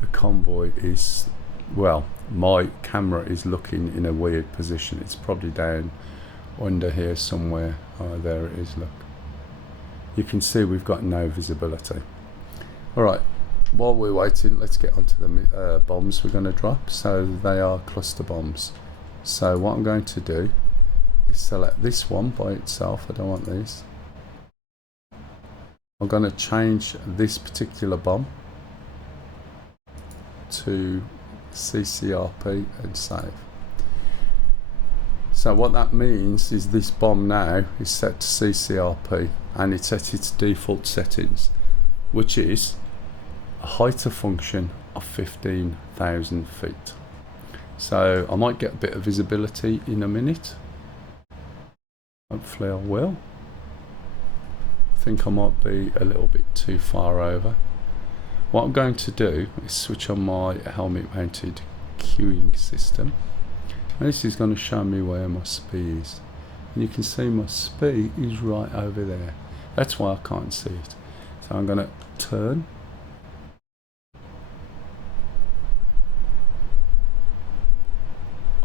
the convoy is, well, my camera is looking in a weird position. It's probably down under here somewhere. Oh, there it is, look. You can see we've got no visibility. Alright, while we're waiting, let's get onto the bombs we're going to drop. So they are cluster bombs. So what I'm going to do is select this one by itself. I don't want these. I'm going to change this particular bomb to CCRP and save. So what that means is this bomb now is set to CCRP, and it's at its default settings, which is a height of function of 15,000 feet. So I might get a bit of visibility in a minute. Hopefully I will. I think I might be a little bit too far over. What I'm going to do is switch on my helmet mounted queuing system. And this is going to show me where my speed is. And you can see my speed is right over there. That's why I can't see it. So I'm going to turn.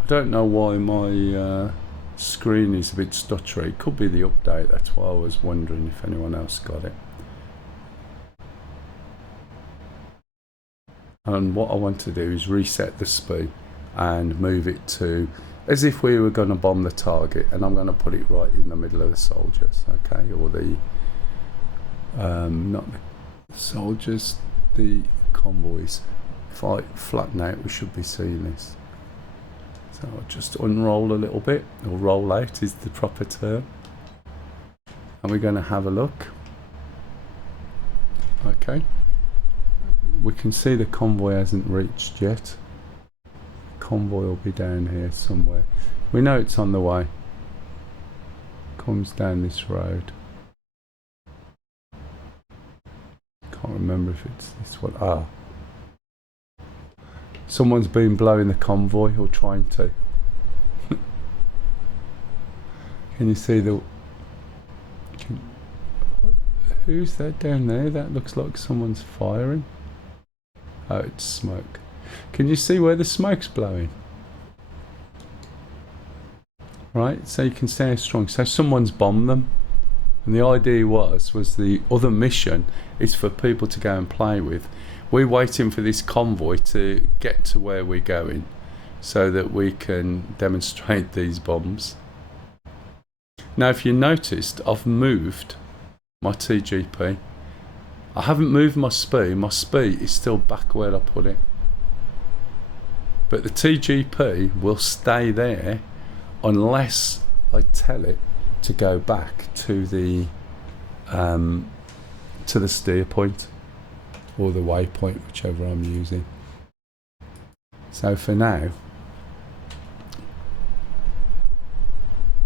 I don't know why my screen is a bit stuttery. It could be the update. That's why I was wondering if anyone else got it. And what I want to do is reset the speed and move it to as if we were going to bomb the target, and I'm going to put it right in the middle of the soldiers, okay, or the not the soldiers, the convoys. If I flatten out, we should be seeing this. So I'll just unroll a little bit, or roll out is the proper term, and we're going to have a look. Okay, we can see the convoy hasn't reached yet. Convoy will be down here somewhere. We know it's on the way. Comes down this road. Can't remember if it's this one. Ah. Someone's been blowing the convoy, or trying to. Can you see the... Who's that down there? That looks like someone's firing. Oh, it's smoke. Can you see where the smoke's blowing? Right, so you can see how strong. So someone's bombed them, and the idea was the other mission is for people to go and play with. We're waiting for this convoy to get to where we're going, so that we can demonstrate these bombs. Now, if you noticed, I've moved my TGP. I haven't moved my speed. My speed is still back where I put it. But the TGP will stay there unless I tell it to go back to the steer point or the waypoint, whichever I'm using. So for now,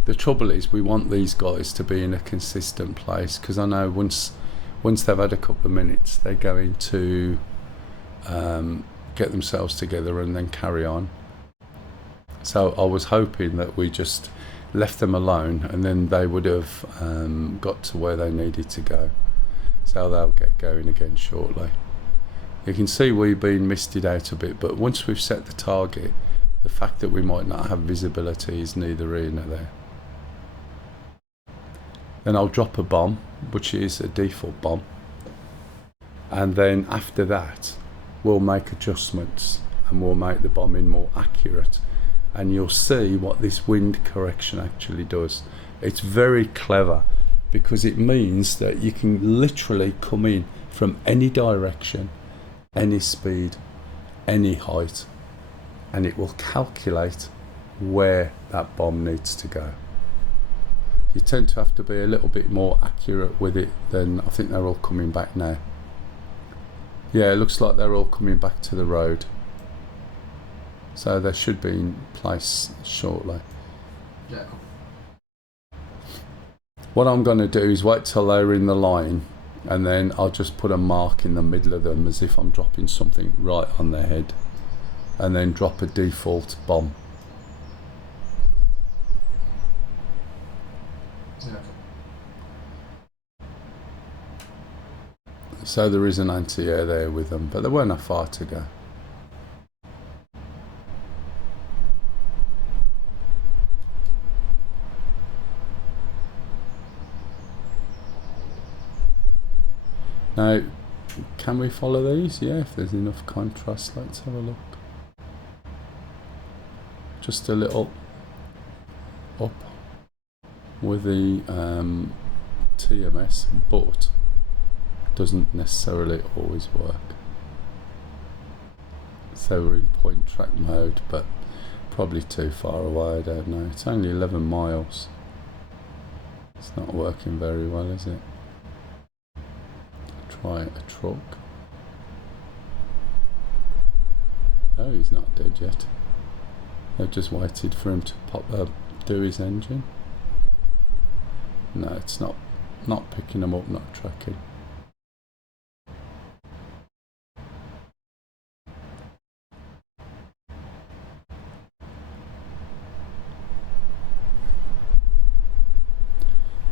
the trouble is we want these guys to be in a consistent place, because I know once they've had a couple of minutes, they're going to get themselves together and then carry on. So I was hoping that we just left them alone and then they would have got to where they needed to go. So they'll get going again shortly. You can see we've been misted out a bit, but once we've set the target, the fact that we might not have visibility is neither here nor there. Then I'll drop a bomb, which is a default bomb, and then after that we'll make adjustments and we'll make the bombing more accurate, and you'll see what this wind correction actually does. It's very clever because it means that you can literally come in from any direction, any speed, any height, and it will calculate where that bomb needs to go. You tend to have to be a little bit more accurate with it than, I think they're all coming back now. Yeah, it looks like they're all coming back to the road. So they should be in place shortly. Yeah, cool. What I'm going to do is wait till they're in the line, and then I'll just put a mark in the middle of them as if I'm dropping something right on their head, and then drop a default bomb. Yeah. So there is an anti-air there with them, but they weren't that far to go. Now, can we follow these? Yeah, if there's enough contrast, let's have a look. Just a little up with the TMS, but doesn't necessarily always work. So we're in point track mode, but probably too far away, I don't know. It's only 11 miles. It's not working very well, is it? Try a truck. Oh, he's not dead yet. They've just waited for him to do his engine. No, it's not picking him up, not tracking.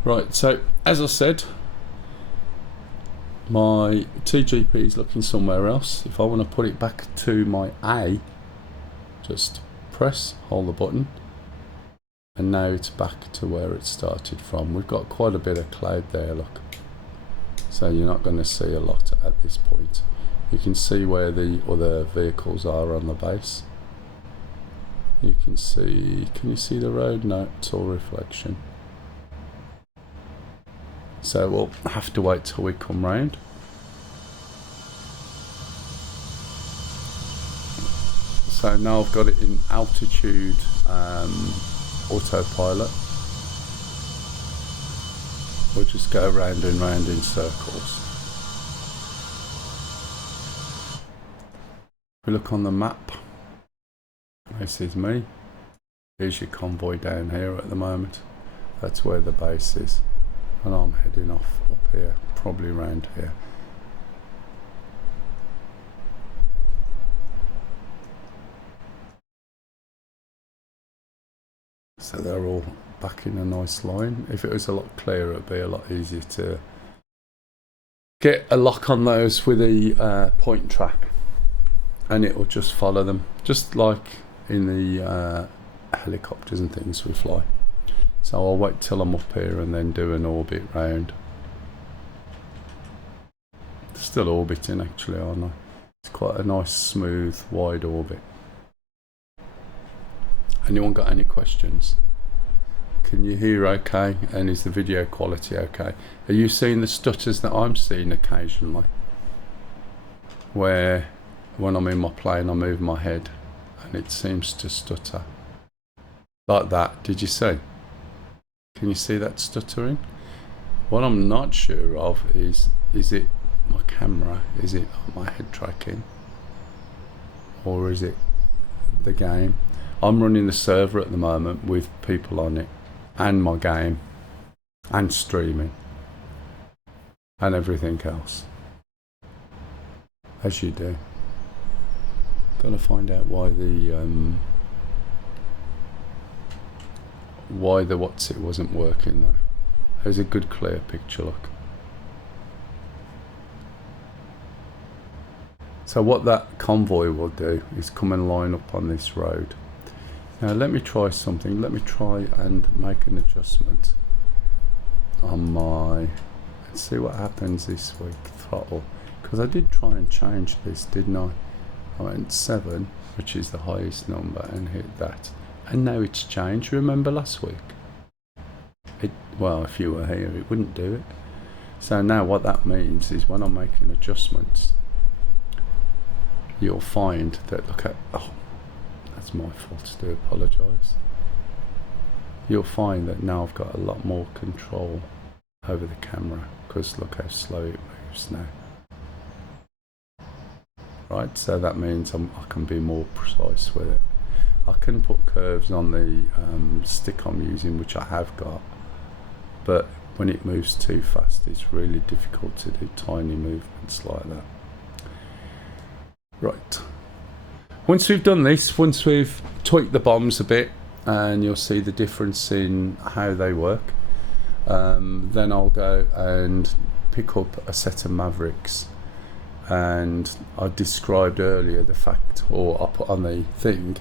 Right, so as I said, my TGP is looking somewhere else. If I want to put it back to my A, just press, hold the button, and now it's back to where it started from. We've got quite a bit of cloud there, look. So you're not going to see a lot at this point. You can see where the other vehicles are on the base. You can see, can you see the road? No, it's all reflection. So we'll have to wait till we come round. So now I've got it in altitude autopilot. We'll just go round and round in circles. If we look on the map, this is me. Here's your convoy down here at the moment. That's where the base is. And I'm heading off up here, probably around here. So they're all back in a nice line. If it was a lot clearer, it'd be a lot easier to get a lock on those with the point track, and it will just follow them, just like in the helicopters and things we fly. So I'll wait till I'm up here and then do an orbit round. Still orbiting actually, aren't I? It's quite a nice smooth wide orbit. Anyone got any questions? Can you hear okay? And is the video quality okay? Are you seeing the stutters that I'm seeing occasionally? Where when I'm in my plane I move my head and it seems to stutter. Like that, did you see? Can you see that stuttering? What I'm not sure of is it my camera? Is it my head tracking? Or is it the game? I'm running the server at the moment with people on it, and my game, and streaming, and everything else. As you do. Gotta find out why the what's it wasn't working though. There's a good clear picture, look. So what that convoy will do is come and line up on this road. Now let me try something. Let me try and make an adjustment on my, let's see what happens this week, throttle. Because I did try and change this, didn't I? I went 7, which is the highest number, and hit that. And now it's changed. Remember last week? Well, if you were here, it wouldn't do it. So now what that means is when I'm making adjustments, you'll find that, look at, oh, that's my fault, I do apologise. You'll find that now I've got a lot more control over the camera, because look how slow it moves now. Right, so that means I can be more precise with it. I can put curves on the stick I'm using, which I have got, but when it moves too fast it's really difficult to do tiny movements like that. Right, once we've done this, once we've tweaked the bombs a bit and you'll see the difference in how they work, then I'll go and pick up a set of Mavericks. And I described earlier the fact, or I put on the thing,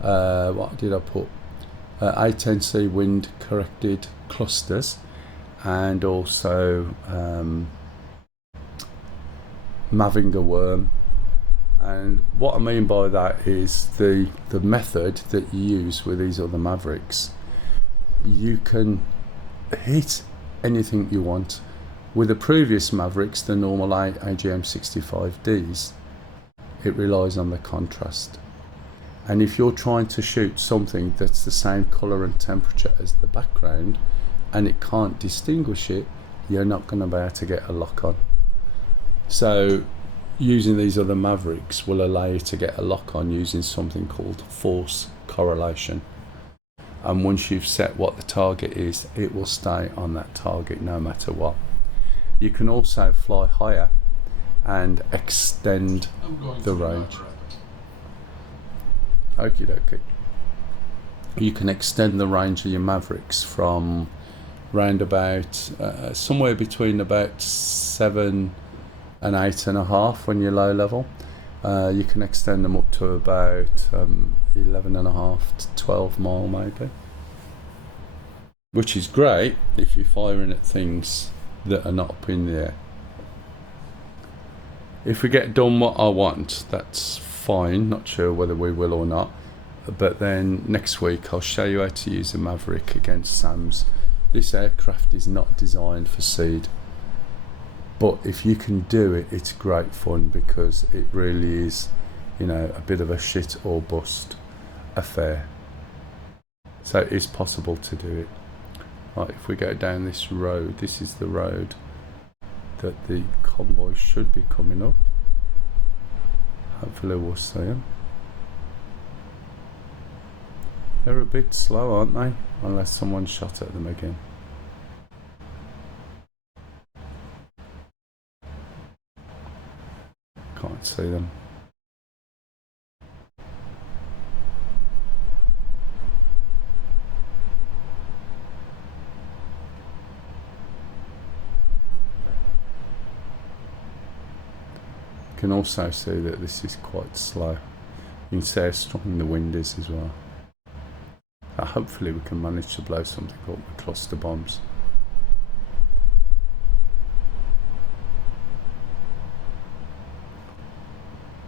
what did I put? A10C wind corrected clusters, and also Mavinger worm. And what I mean by that is the method that you use with these other Mavericks. You can hit anything you want. With the previous Mavericks, the normal AGM 65Ds, it relies on the contrast. And if you're trying to shoot something that's the same colour and temperature as the background, and it can't distinguish it, you're not going to be able to get a lock on. So using these other Mavericks will allow you to get a lock on using something called force correlation. And once you've set what the target is, it will stay on that target no matter what. You can also fly higher and extend the range. Okie dokie. You can extend the range of your Mavericks from round about somewhere between about 7 and 8.5 when you're low level. You can extend them up to about 11.5 to 12 mile maybe, which is great if you're firing at things that are not up in the air. If we get done what I want, that's fine. Not sure whether we will or not, but then next week I'll show you how to use a Maverick against SAMs. This aircraft is not designed for seed, but if you can do it, it's great fun, because it really is, you know, a bit of a shit or bust affair. So it is possible to do it. Right, if we go down this road, this is the road that the convoy should be coming up. Hopefully we'll see them. They're a bit slow, aren't they? Unless someone shot at them again. Can't see them. You can also see that this is quite slow. You can see how strong the wind is as well. So hopefully we can manage to blow something up with cluster bombs.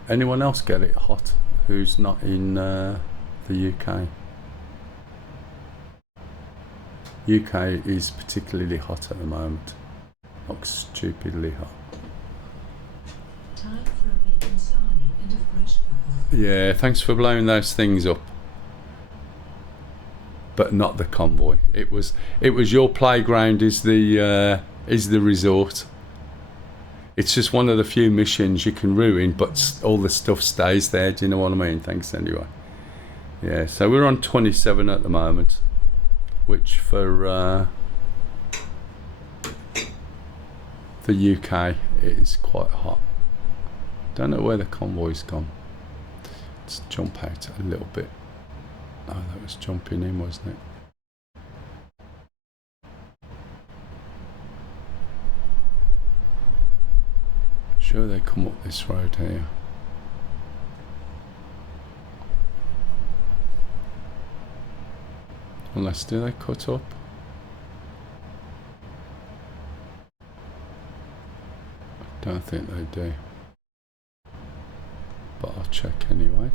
Anyone else get it hot who's not in the UK? UK is particularly hot at the moment. Like stupidly hot. Time for a bacon sarnie and a fresh cuppa. Yeah, thanks for blowing those things up. But not the convoy. It was your playground is the resort. It's just one of the few missions you can ruin, but all the stuff stays there. Do you know what I mean? Thanks anyway. Yeah, so we're on 27 at the moment, which for the UK is quite hot. Don't know where the convoy's gone. Let's jump out a little bit. Oh, that was jumping in, wasn't it? Sure, they come up this road here. Unless, do they cut up? I don't think they do. But I'll check anyway.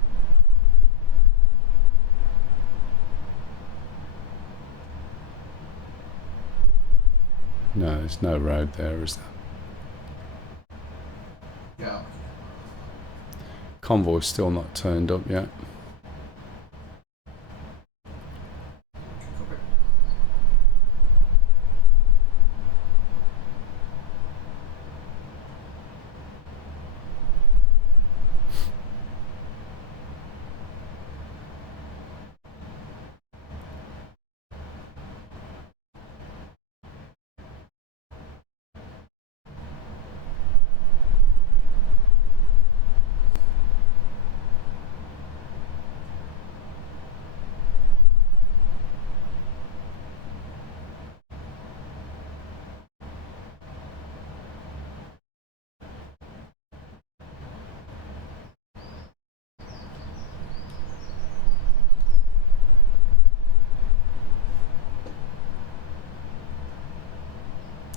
No, there's no road there, is there? Yeah. Convoy's still not turned up yet. Copy.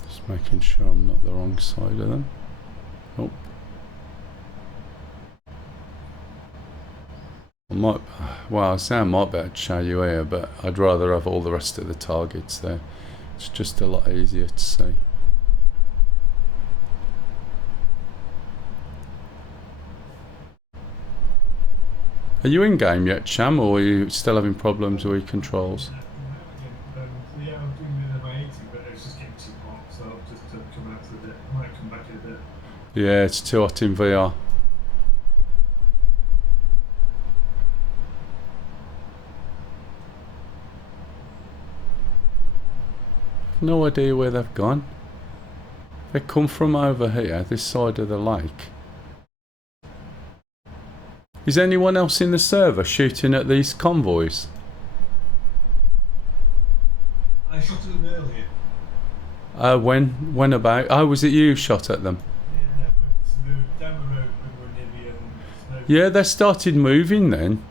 Just making sure I'm not the wrong side of them. Oh. I might, well, I say I might be able to show you here, but I'd rather have all the rest of the targets there. It's just a lot easier to see. Are you in game yet, Cham, or are you still having problems with your controls? Yeah, I'm doing the my 80, but it's just getting too hot, so I'll just come out for a bit. I might come back in a bit. Yeah, it's too hot in VR. No idea where they've gone. They come from over here, this side of the lake. Is anyone else in the server shooting at these convoys? I shot at them earlier. When about? Oh, was it you who shot at them? Yeah, but they were down the road when we were near the snow. Yeah, they started moving then.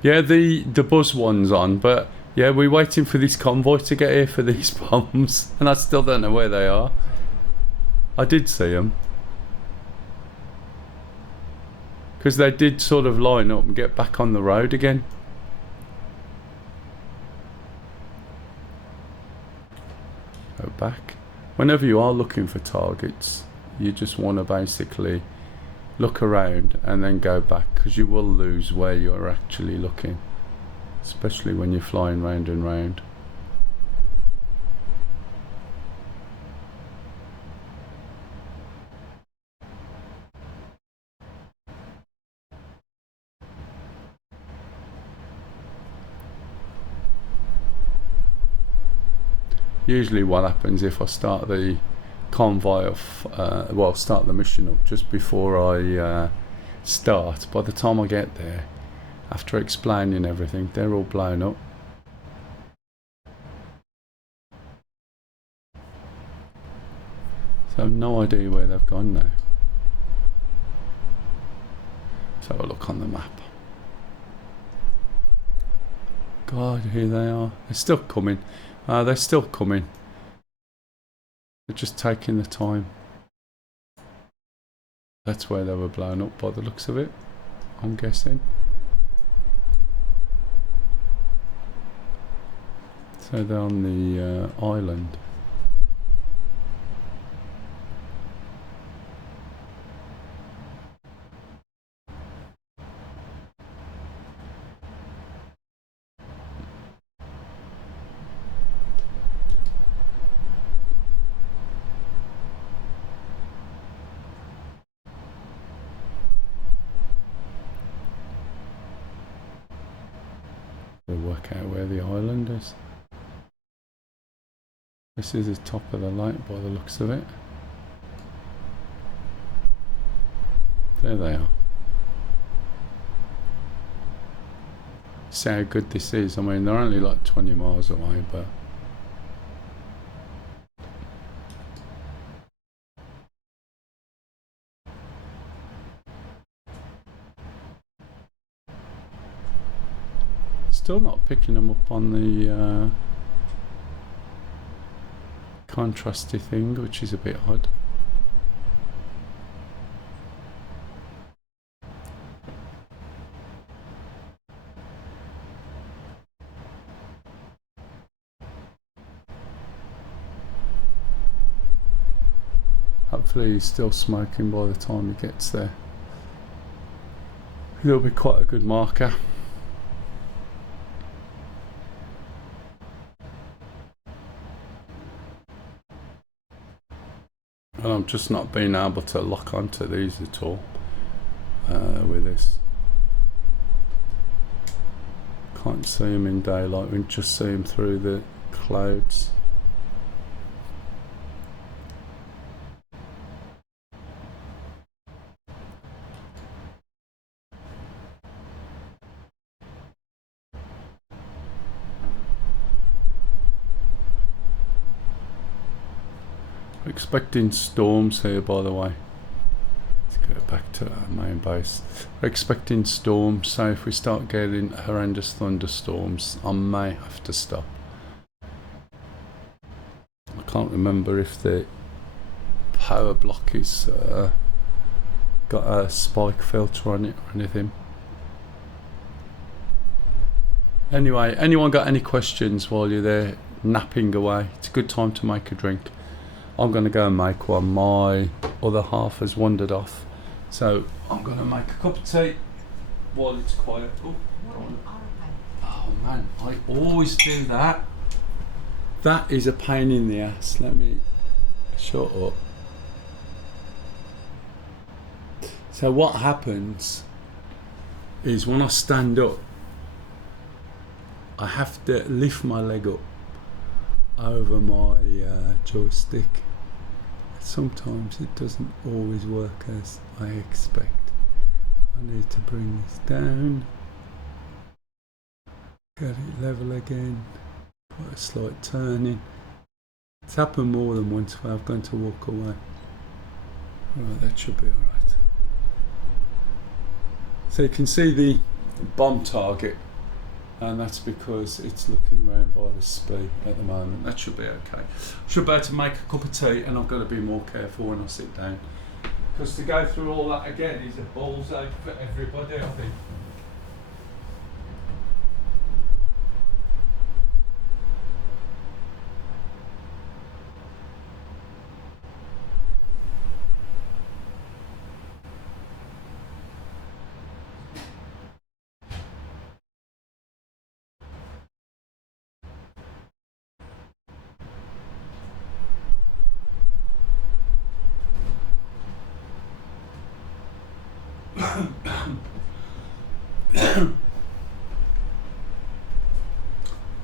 Yeah, the buzz one's on, but yeah, we're waiting for this convoy to get here for these bombs, and I still don't know where they are. I did see them. Because they did sort of line up and get back on the road again. Go back. Whenever you are looking for targets, you just want to basically look around and then go back, because you will lose where you're actually looking, especially when you're flying round and round. Usually what happens if I start the convoy off, well, start the mission up just before I start, by the time I get there, after explaining everything, they're all blown up. So I have no idea where they've gone now. Let's have a look on the map. God, here they are. They're still coming. They're still coming. They're just taking the time. That's where they were blown up by the looks of it, I'm guessing. So they're on the island. We'll work out where the island is. This is the top of the lake by the looks of it. There they are. See how good this is. I mean, they're only like 20 miles away, but still not picking them up on the contrasty thing, which is a bit odd. Hopefully he's still smoking by the time he gets there. He'll be quite a good marker. And I'm just not being able to lock onto these at all with this. Can't see them in daylight, we can just see them through the clouds. We're expecting storms here, by the way. Let's go back to our main base. We're expecting storms, so if we start getting horrendous thunderstorms, I may have to stop. I can't remember if the power block is got a spike filter on it or anything. Anyway, anyone got any questions while you're there napping away? It's a good time to make a drink. I'm going to go and make one. My other half has wandered off, so I'm going to make a cup of tea while it's quiet. Oh man, I always do that. That is a pain in the ass. Let me shut up. So what happens is when I stand up, I have to lift my leg up over my joystick. Sometimes it doesn't always work as I expect. I need to bring this down, get it level again, put a slight turn in. It's happened more than once where I've gone to walk away. Right, that should be alright. So you can see the bomb target, and that's because it's looking round by the speed at the moment. That should be okay. Should be able to make a cup of tea, and I've got to be more careful when I sit down, because to go through all that again is a bullseye for everybody, I think.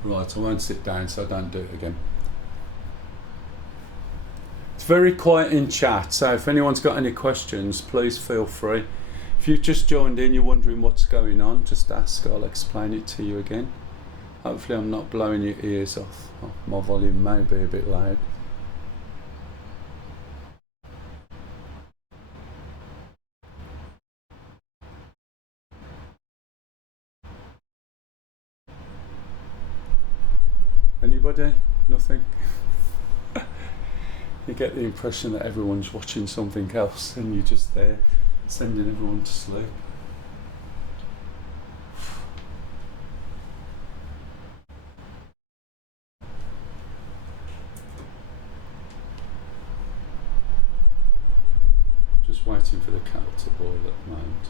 Right, I won't sit down so I don't do it again. It's very quiet in chat, so if anyone's got any questions, please feel free. If you've just joined in, you're wondering what's going on, just ask, I'll explain it to you again. Hopefully I'm not blowing your ears off. Oh, my volume may be a bit loud. Anybody? Nothing? You get the impression that everyone's watching something else and you're just there sending everyone to sleep. just waiting for the kettle to boil at the moment.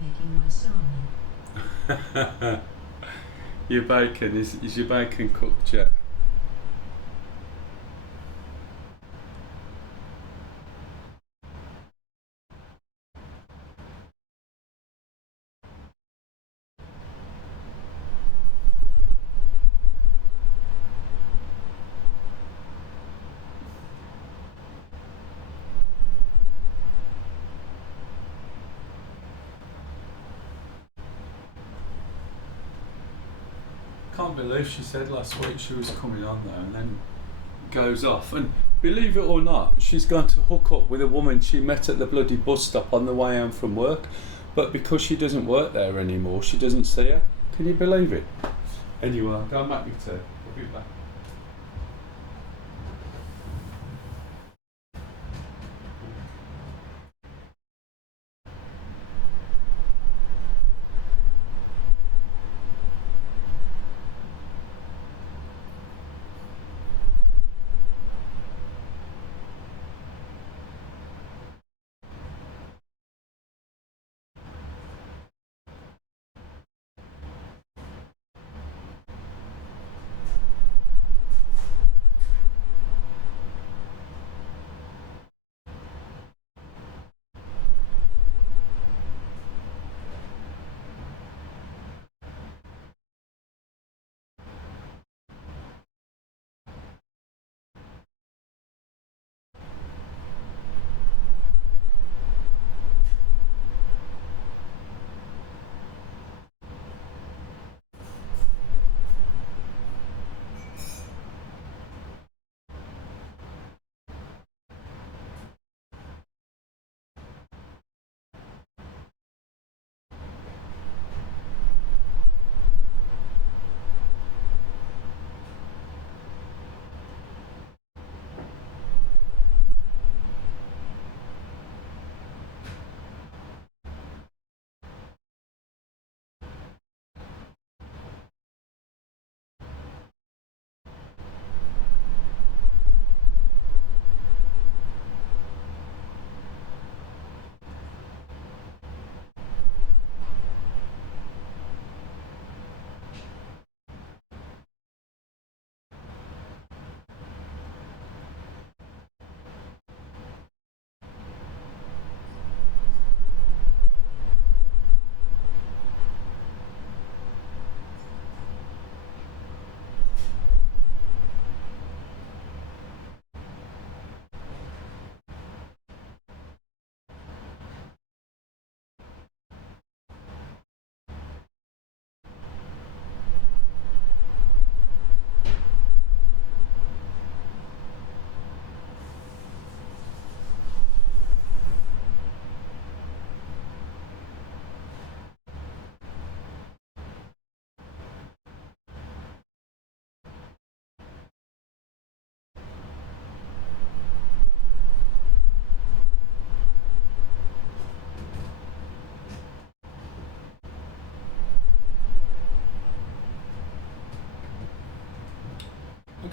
Making my salmon. Your bacon, is your bacon cooked yet? Can't believe she said last week she was coming on there and then goes off. And believe it or not, she's going to hook up with a woman she met at the bloody bus stop on the way home from work. But because she doesn't work there anymore, she doesn't see her. Can you believe it? Anyway, I'll go and make me tea. I'll be back.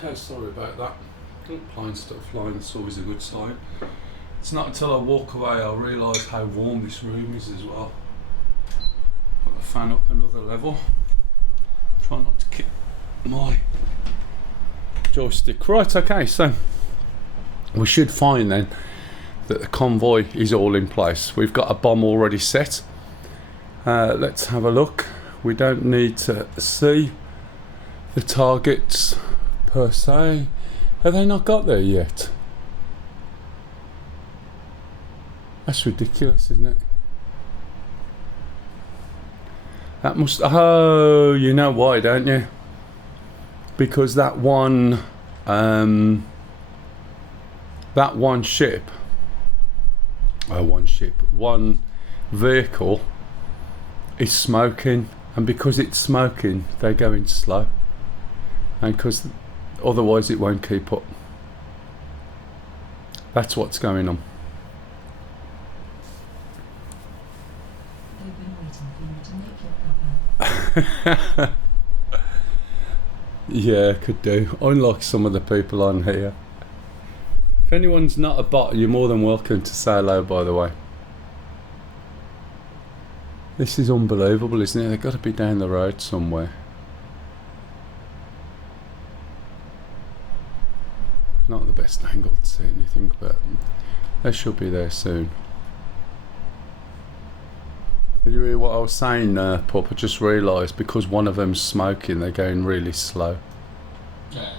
Okay, sorry about that. Plane stuff flying, it's always a good sign. It's not until I walk away I realise how warm this room is as well. Put the fan up another level. Try not to kick my joystick. Right, okay, so we should find then that the convoy is all in place. We've got a bomb already set. Let's have a look. We don't need to see the targets per se. Have they not got there yet? That's ridiculous, isn't it? That must... Oh, you know why, don't you? Because that one ship, one vehicle is smoking, and because it's smoking, they're going slow, and because otherwise it won't keep up. That's what's going on. They've been waiting for you to make your copy. Yeah, could do. Unlike some of the people on here. If anyone's not a bot, you're more than welcome to say hello, by the way. This is unbelievable, isn't it? They've got to be down the road somewhere. Not the best angle to see anything, but they should be there soon. Did you hear what I was saying, Pup? I just realised because one of them's smoking, they're going really slow. Yeah, okay.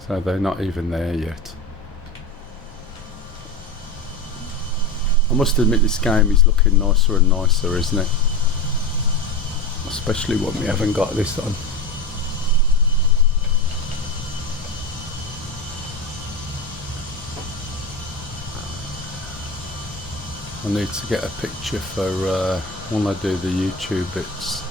So they're not even there yet. I must admit this game is looking nicer and nicer, isn't it? Especially when we haven't got this on. I need to get a picture for when I do the YouTube bits.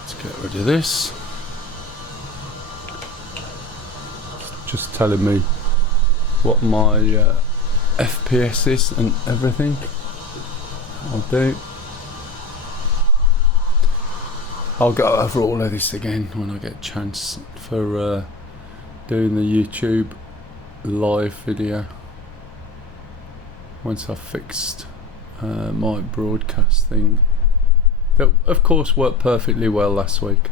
Let's get rid of this. Just telling me what my FPS is and everything. I'll do. I'll go over all of this again when I get a chance for doing the YouTube live video. Once I've fixed my broadcast thing. That of course worked perfectly well last week.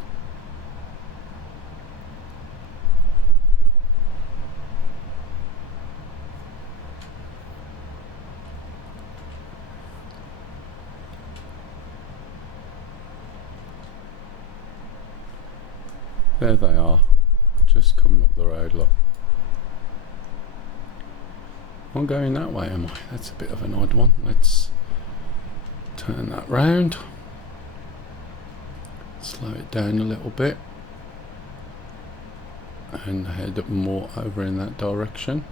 There they are, just coming up the road, look. I'm going that way, am I? That's a bit of an odd one. Let's turn that round. Slow it down a little bit. And head up more over in that direction.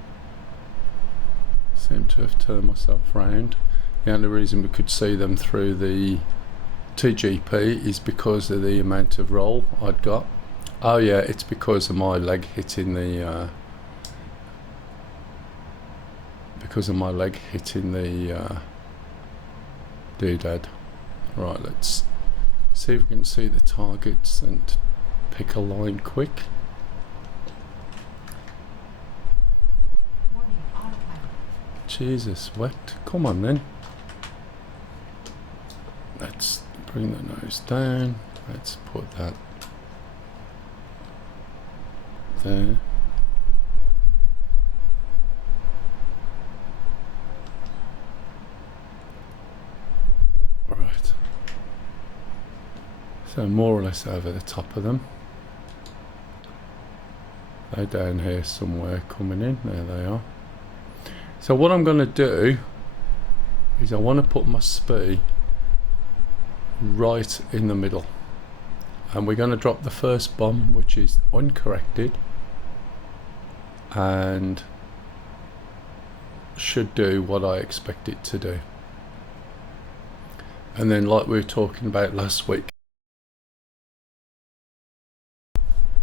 Seem to have turned myself round. The only reason we could see them through the TGP is because of the amount of roll I'd got. Oh yeah, it's because of my leg hitting the doodad. Right, let's see if we can see the targets and pick a line quick. Jesus, wet. Come on then. Let's bring the nose down. Let's put that there. Right. So more or less over the top of them. They're down here somewhere coming in. There they are. So what I'm going to do is I want to put my SPI right in the middle. And we're going to drop the first bomb, which is uncorrected. And should do what I expect it to do. And then like we were talking about last week,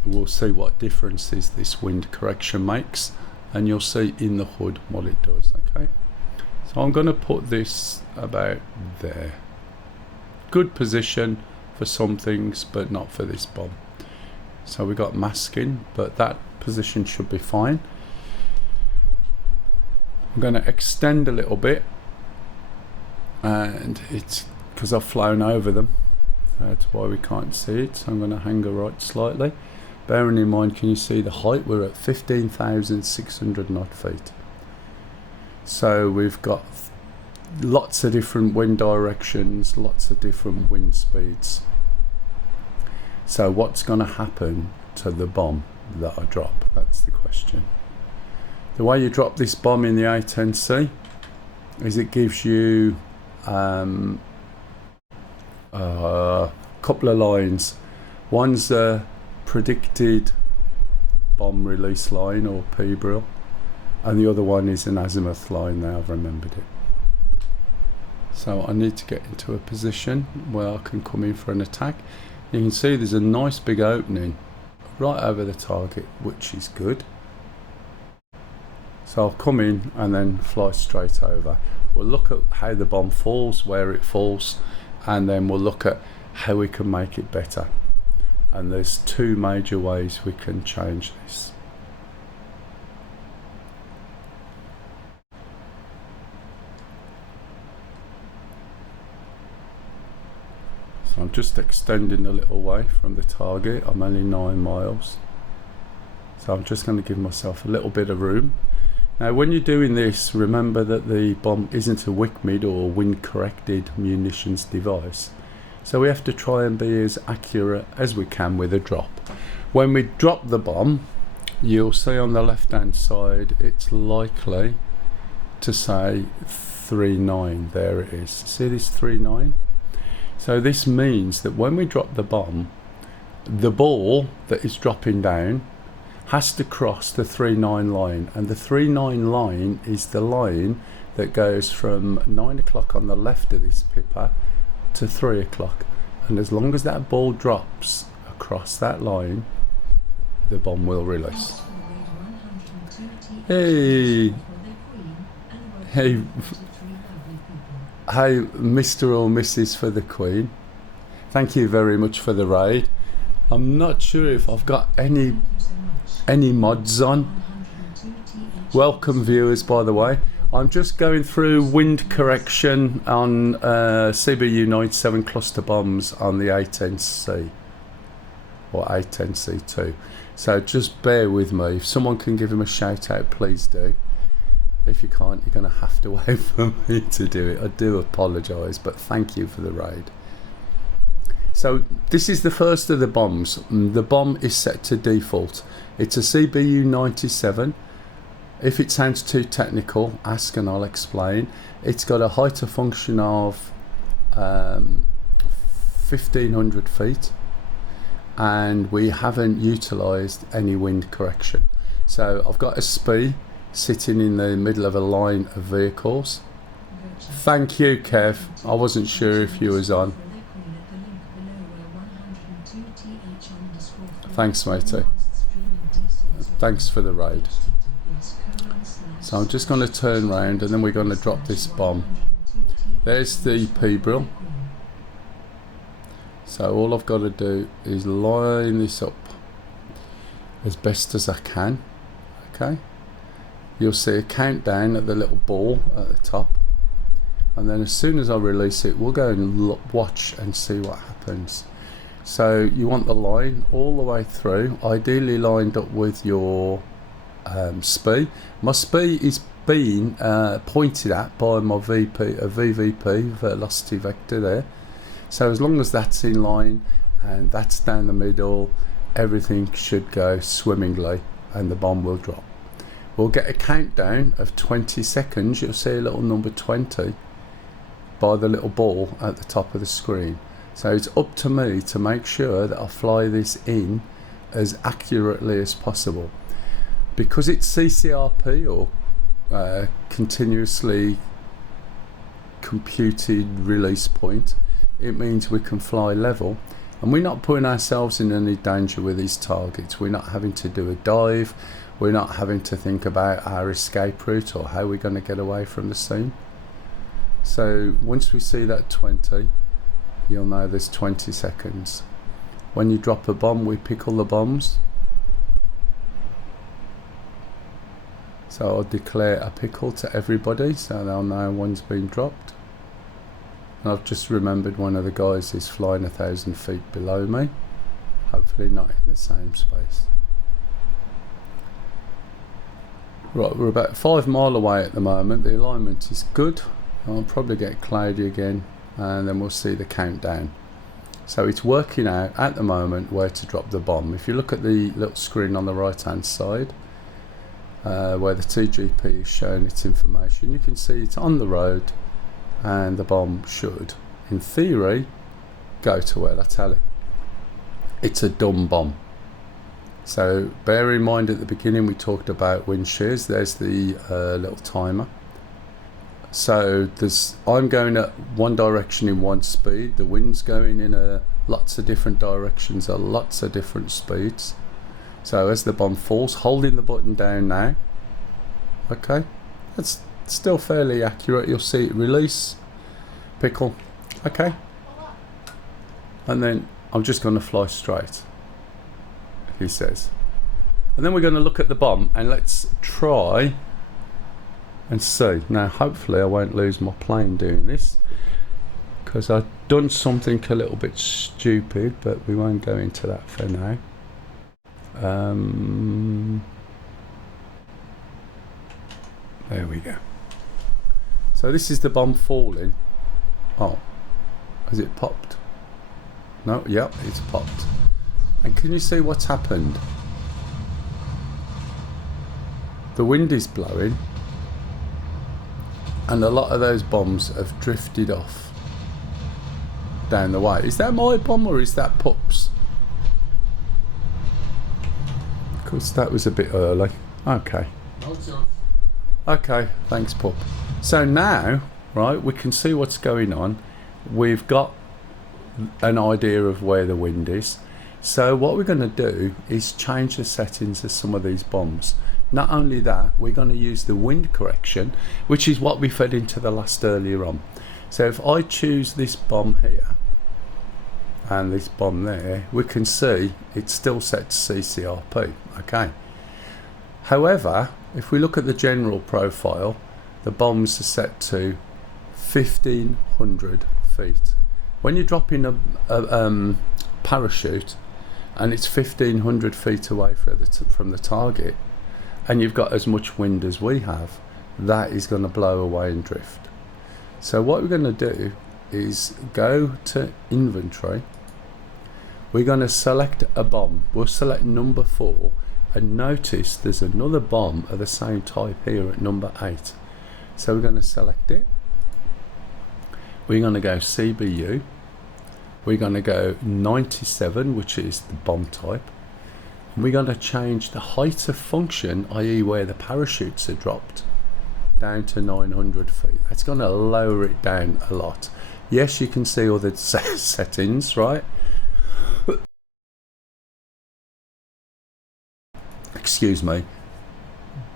we'll see what differences this wind correction makes, and you'll see in the hood what it does. Okay, so I'm going to put this about there. Good position for some things, but not for this bomb. So we got masking, but that position should be fine. I'm going to extend a little bit, and it's because I've flown over them, that's why we can't see it. So I'm going to hang her right slightly. Bearing in mind, can you see the height? We're at 15,600 knot feet. So we've got lots of different wind directions, lots of different wind speeds. So what's going to happen to the bomb that I drop? That's the question. The way you drop this bomb in the A10C is it gives you a couple of lines. One's a predicted bomb release line, or PBRIL, and the other one is an azimuth line. Now I've remembered it. So I need to get into a position where I can come in for an attack. You can see there's a nice big opening right over the target, which is good. So I'll come in and then fly straight over. We'll look at how the bomb falls, where it falls, and then we'll look at how we can make it better. And there's two major ways we can change this. So I'm just extending a little way from the target. I'm only 9 miles. So I'm just going to give myself a little bit of room. Now when you're doing this, remember that the bomb isn't a WICMID or wind corrected munitions device. So we have to try and be as accurate as we can with a drop. When we drop the bomb, you'll see on the left hand side it's likely to say 3.9. There it is. See this 3.9? So this means that when we drop the bomb, the ball that is dropping down has to cross the 3.9 line, and the 3.9 line is the line that goes from 9 o'clock on the left of this pipper to 3 o'clock, and as long as that ball drops across that line, the bomb will release. Hey, hey, hey, Mr. or Mrs. for the Queen. Thank you very much for the raid. I'm not sure if I've got any mods on. Welcome viewers, by the way. I'm just going through wind correction on CBU 97 cluster bombs on the A10C or A10C2. So just bear with me. If someone can give him a shout out, please do. If you can't, you're going to have to wait for me to do it. I do apologise, but thank you for the raid. So this is the first of the bombs. The bomb is set to default. It's a CBU 97. If it sounds too technical, ask and I'll explain. It's got a height of function of 1500 feet, and we haven't utilised any wind correction. So I've got a SPI sitting in the middle of a line of vehicles. Thank you, Kev. I wasn't sure if you was on. Thanks, matey. Thanks for the raid. So I'm just going to turn round and then we're going to drop this bomb. There's the P-brill. So all I've got to do is line this up as best as I can. Okay. You'll see a countdown at the little ball at the top, and then as soon as I release it, we'll go and watch and see what happens. So you want the line all the way through, ideally lined up with your SPI. My SPI is being pointed at by my VVP, velocity vector there. So as long as that's in line and that's down the middle, everything should go swimmingly and the bomb will drop. We'll get a countdown of 20 seconds. You'll see a little number 20 by the little ball at the top of the screen. So it's up to me to make sure that I fly this in as accurately as possible. Because it's CCRP or continuously computed release point, it means we can fly level, and we're not putting ourselves in any danger with these targets. We're not having to do a dive. We're not having to think about our escape route or how we're going to get away from the scene. So once we see that 20, you'll know there's 20 seconds. When you drop a bomb, we pick all the bombs. So I'll declare a pickle to everybody so they'll know one's been dropped. And I've just remembered one of the guys is flying 1,000 feet below me. Hopefully not in the same space. Right, we're about 5 miles away at the moment. The alignment is good. I'll probably get cloudy again and then we'll see the countdown. So it's working out at the moment where to drop the bomb. If you look at the little screen on the right hand side where the TGP is showing its information, you can see it's on the road and the bomb should, in theory, go to where I tell it. It's a dumb bomb. So bear in mind at the beginning we talked about wind shears. There's the little timer. So I'm going at one direction in one speed. The wind's going in lots of different directions at lots of different speeds. So as the bomb falls, holding the button down now. Okay, that's still fairly accurate. You'll see it release, pickle. Okay, and then I'm just going to fly straight, he says. And then we're going to look at the bomb and let's try and see. Now hopefully I won't lose my plane doing this, because I've done something a little bit stupid, but we won't go into that for now. There we go. So this is the bomb falling. Oh, has it popped? No, yep, it's popped. And can you see what's happened? The wind is blowing and a lot of those bombs have drifted off down the way. Is that my bomb or is that Pup's? Because that was a bit early. Okay. No, it's yours. Okay, thanks Pup. So now, right, we can see what's going on. We've got an idea of where the wind is. So what we're going to do is change the settings of some of these bombs. Not only that, we're going to use the wind correction, which is what we fed into the LASTE earlier on. So if I choose this bomb here and this bomb there, we can see it's still set to CCRP. Okay. However, if we look at the general profile, the bombs are set to 1500 feet. When you drop in a parachute and it's 1500 feet away from the target, and you've got as much wind as we have, that is going to blow away and drift. So what we're going to do is go to inventory. We're going to select a bomb. We'll select number 4, and notice there's another bomb of the same type here at number 8. So we're going to select it. We're going to go CBU. We're going to go 97, which is the bomb type. We're going to change the height of function, i.e. where the parachutes are dropped, down to 900 feet. That's going to lower it down a lot. Yes, you can see all the settings, right? Excuse me.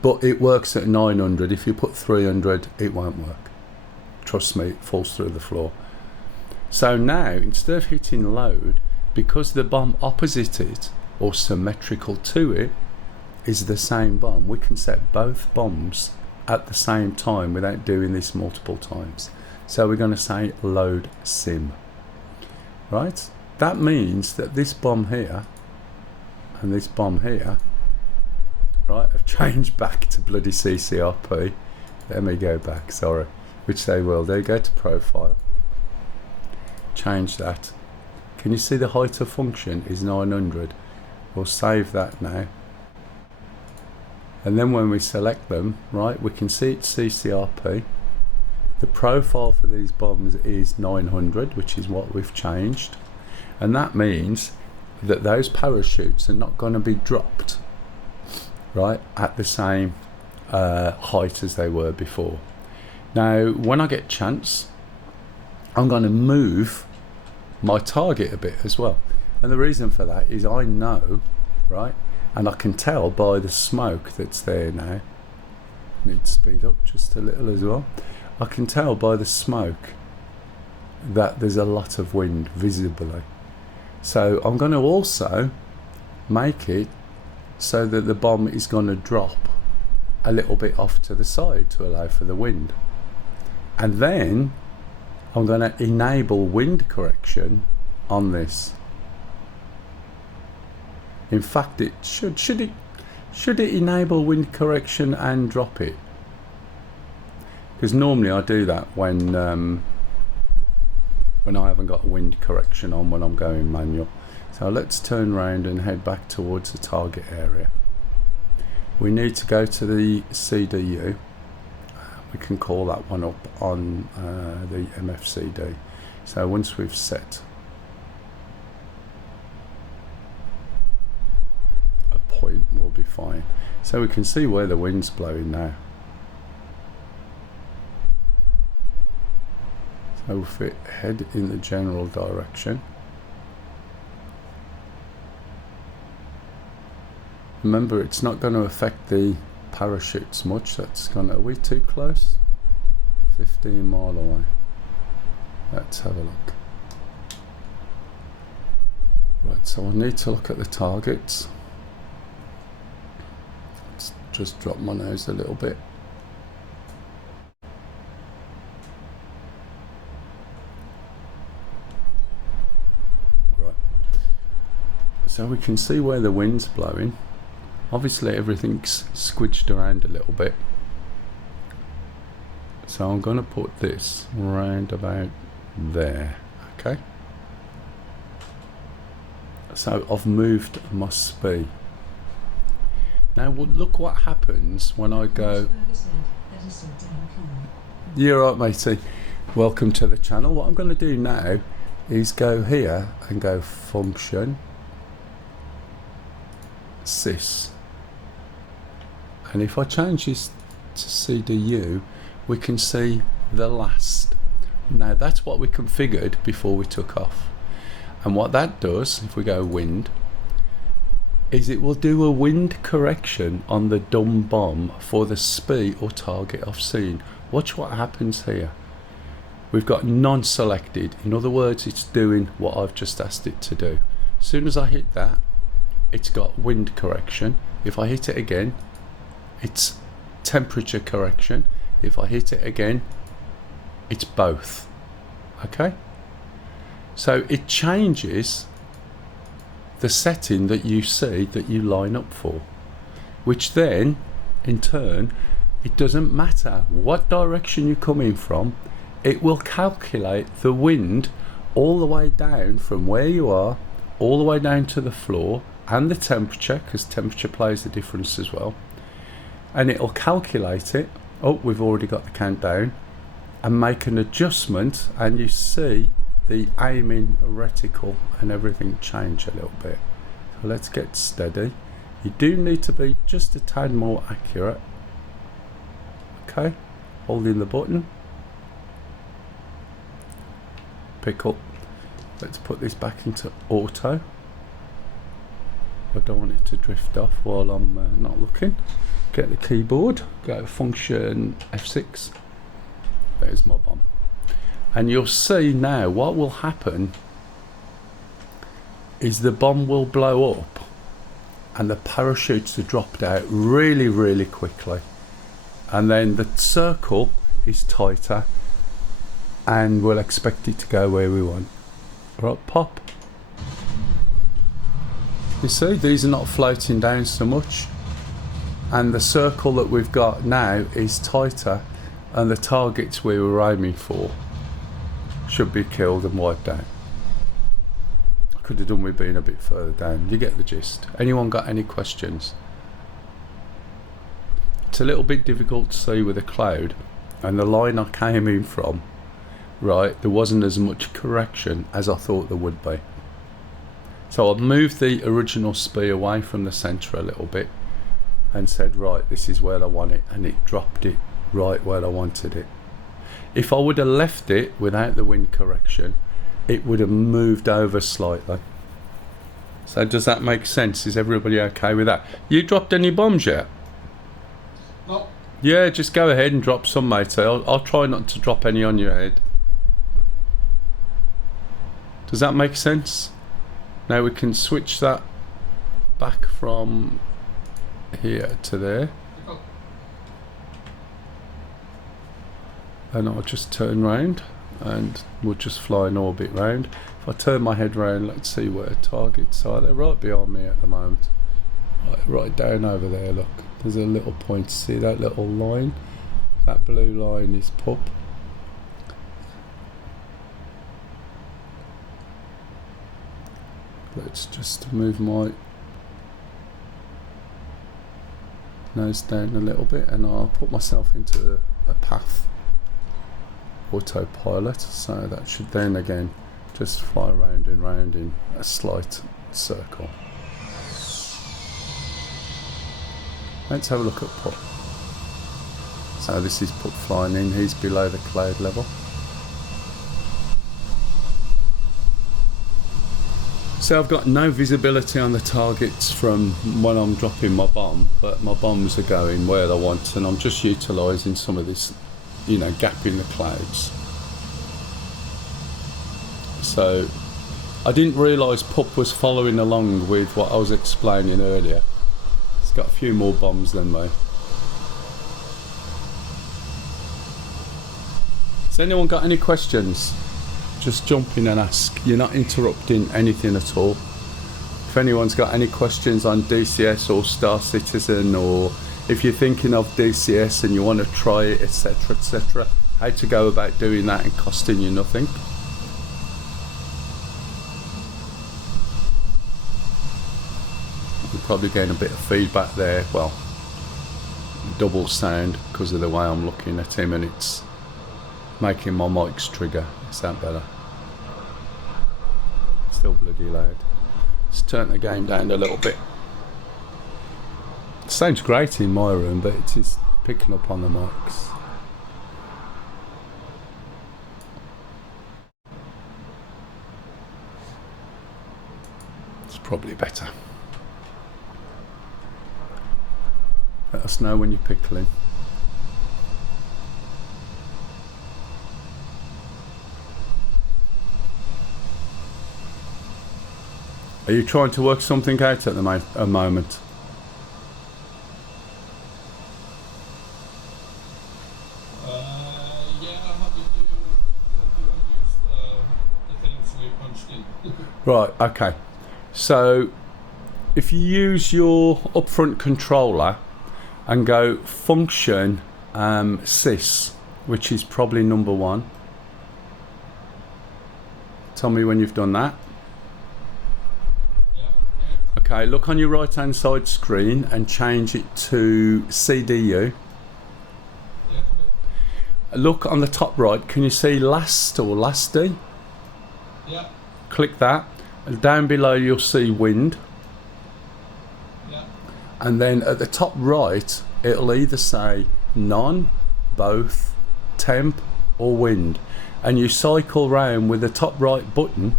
But it works at 900. If you put 300, it won't work. Trust me, it falls through the floor. So now, instead of hitting load, because the bomb opposite it, or symmetrical to it, is the same bomb, we can set both bombs at the same time without doing this multiple times. So we're going to say load sim. Right? That means that this bomb here and this bomb here, right, have changed back to bloody CCRP. Let me go back, sorry. Which they will. They go to profile. Change that. Can you see the height of function is 900? We'll save that now. And then when we select them, right, we can see it's CCRP. The profile for these bombs is 900, which is what we've changed. And that means that those parachutes are not going to be dropped, right, at the same height as they were before. Now, when I get a chance, I'm going to move my target a bit as well. And the reason for that is I know, right, and I can tell by the smoke that's there now. Need to speed up just a little as well. I can tell by the smoke that there's a lot of wind visibly. So I'm going to also make it so that the bomb is going to drop a little bit off to the side to allow for the wind. And then I'm going to enable wind correction on this. In fact, it should it enable wind correction and drop it? Because normally I do that when I haven't got wind correction on, when I'm going manual. So let's turn around and head back towards the target area. We need to go to the CDU. We can call that one up on the MFCD. So once we've set a fine. So we can see where the wind's blowing now. So if it head in the general direction, remember it's not going to affect the parachutes much. That's going to, are we too close? 15 mile away. Let's have a look. Right, so I need to look at the targets. Let's just drop my nose a little bit. Right. So we can see where the wind's blowing. Obviously everything's squidged around a little bit. So I'm going to put this round about there, okay? So I've moved my speed. Now look what happens when I go... You're right, matey. Welcome to the channel. What I'm going to do now is go here and go function, sys. And if I change this to CDU, we can see the LASTE. Now that's what we configured before we took off. And what that does, if we go wind, is it will do a wind correction on the dumb bomb for the speed or target I've seen. Watch what happens here. We've got none selected. In other words, it's doing what I've just asked it to do. As soon as I hit that, it's got wind correction. If I hit it again, it's temperature correction. If I hit it again, it's both. Okay? So it changes the setting that you see that you line up for, which then in turn, it doesn't matter what direction you're coming from, it will calculate the wind all the way down from where you are all the way down to the floor, and the temperature, because temperature plays a difference as well, and it'll calculate it. Oh, we've already got the countdown, and make an adjustment, and you see the aiming reticle and everything change a little bit. So let's get steady. You do need to be just a tad more accurate. Okay, holding the button, pick up. Let's put this back into auto. I don't want it to drift off while I'm not looking. Get the keyboard, go function F6. There's my bomb. And you'll see now what will happen is the bomb will blow up and the parachutes are dropped out really, really quickly. And then the circle is tighter and we'll expect it to go where we want. Right, pop. You see, these are not floating down so much. And the circle that we've got now is tighter, and the targets we were aiming for should be killed and wiped out. I could have done with being a bit further down. You get the gist. Anyone got any questions? It's a little bit difficult to see with a cloud, and the line I came in from, right, there wasn't as much correction as I thought there would be. So I've moved the original spear away from the centre a little bit and said, right, this is where I want it, and it dropped it right where I wanted it. If I would have left it without the wind correction, it would have moved over slightly. So does that make sense? Is everybody okay with that? You dropped any bombs yet? No. Yeah, just go ahead and drop some, mate. I'll try not to drop any on your head. Does that make sense? Now we can switch that back from here to there. And I'll just turn round and we'll just fly in orbit round. If I turn my head round, let's see where targets are. They're right behind me at the moment. Right down over there, look. There's a little point. See that little line? That blue line is pup. Let's just move my nose down a little bit and I'll put myself into a path autopilot, so that should then again just fly round and round in a slight circle. Let's have a look at Pup. So this is Pup flying in, he's below the cloud level. So I've got no visibility on the targets from when I'm dropping my bomb, but my bombs are going where I want, and I'm just utilising some of this, you know, gap in the clouds. So I didn't realise Pup was following along with what I was explaining earlier. It's got a few more bombs than me. Has anyone got any questions? Just jump in and ask. You're not interrupting anything at all. If anyone's got any questions on DCS or Star Citizen, or if you're thinking of DCS and you want to try it, etc., how to go about doing that and costing you nothing. You're probably getting a bit of feedback there. Well, double sound because of the way I'm looking at him, and it's making my mics trigger. Sound better. Still bloody loud. Let's turn the game down a little bit. It sounds great in my room, but it is picking up on the mics. It's probably better. Let us know when you're pickling. Are you trying to work something out at the moment? Yeah, how do you use the things we punched in? Right, okay. So if you use your upfront controller and go function sys, which is probably number 1. Tell me when you've done that. Okay, look on your right hand side screen and change it to CDU. Yeah. Look on the top right, can you see LASTE or LASTE? Yeah. Click that, and down below you'll see wind. Yeah. And then at the top right it'll either say none, both, temp or wind, and you cycle round with the top right button,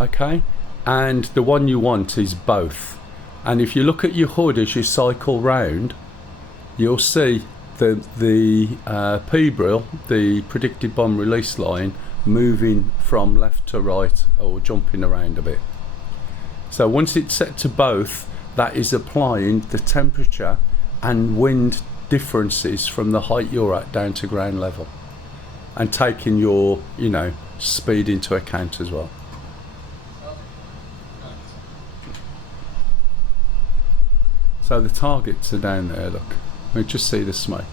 okay, and the one you want is both. And if you look at your HUD as you cycle round, you'll see the P-brill, the predicted bomb release line, moving from left to right or jumping around a bit. So once it's set to both, that is applying the temperature and wind differences from the height you're at down to ground level, and taking your, you know, speed into account as well. So the targets are down there, look. We just see the smoke.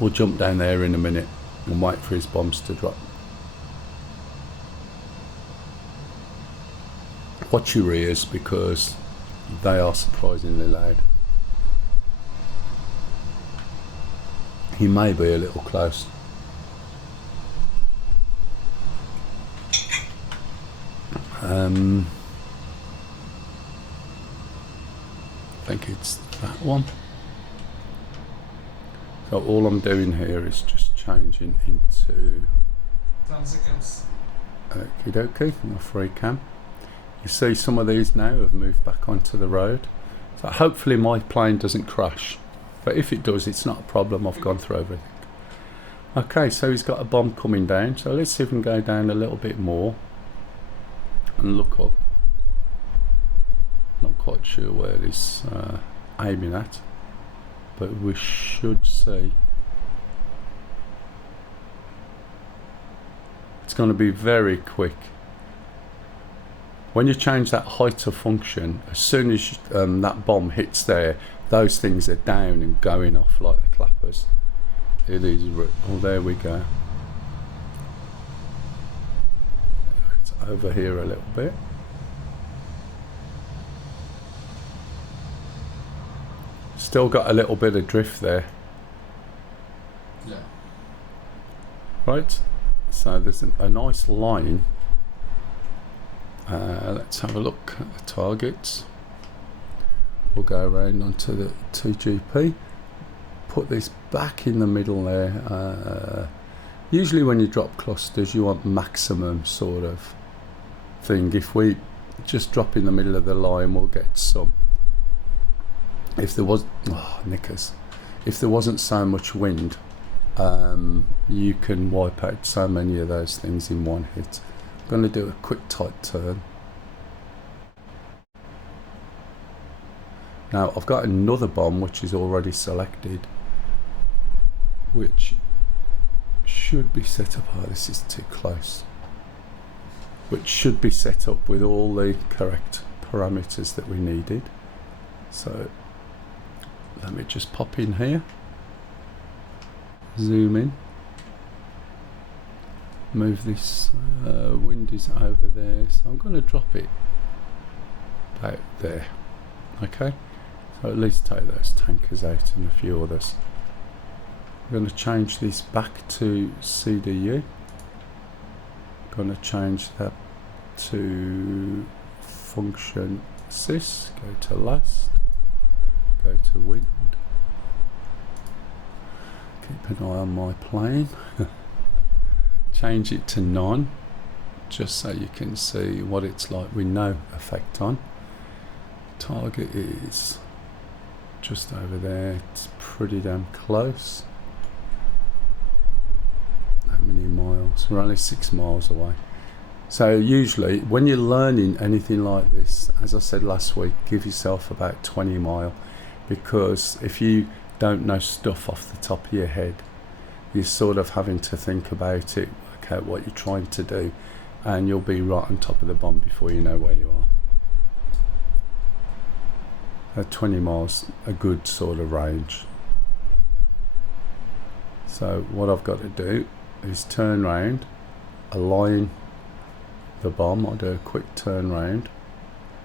We'll jump down there in a minute and wait for his bombs to drop. Watch your ears because they are surprisingly loud. He may be a little close. I think it's that one. So all I'm doing here is just changing into 10 seconds. okie dokie, my free cam. You see some of these now have moved back onto the road. So hopefully my plane doesn't crash. But if it does, it's not a problem. I've gone through everything. Okay, so he's got a bomb coming down. So let's see if we can go down a little bit more and look up. Not quite sure where he's aiming at, but we should see. It's going to be very quick. When you change that height of function, as soon as that bomb hits there, those things are down and going off like the clappers. It is. Oh, there we go. It's over here a little bit. Still got a little bit of drift there. Yeah. Right, so there's a nice line Let's have a look at the targets. We'll go around onto the 2GP, put this back in the middle there. Usually when you drop clusters you want maximum sort of thing. If we just drop in the middle of the line we'll get some. If there was, if there wasn't so much wind, you can wipe out so many of those things in one hit. I'm going to do a quick tight turn. Now I've got another bomb which is already selected, which should be set up, oh this is too close, which should be set up with all the correct parameters that we needed. So let me just pop in here, zoom in, move this, wind is over there, so I'm going to drop it about there. Okay, so at least take those tankers out and a few others. I'm going to change this back to CDU. Going to change that to function sys, go to LASTE, go to wind, keep an eye on my plane, change it to none, just so you can see what it's like with no effect on. Target is just over there, it's pretty damn close. How many miles? We're only 6 miles away. So usually when you're learning anything like this, as I said last week, give yourself about 20 mile, because if you don't know stuff off the top of your head, you're sort of having to think about it, work out what you're trying to do, and you'll be right on top of the bomb before you know where you are. 20 miles, a good sort of range. So what I've got to do is turn round, align the bomb. I'll do a quick turn round.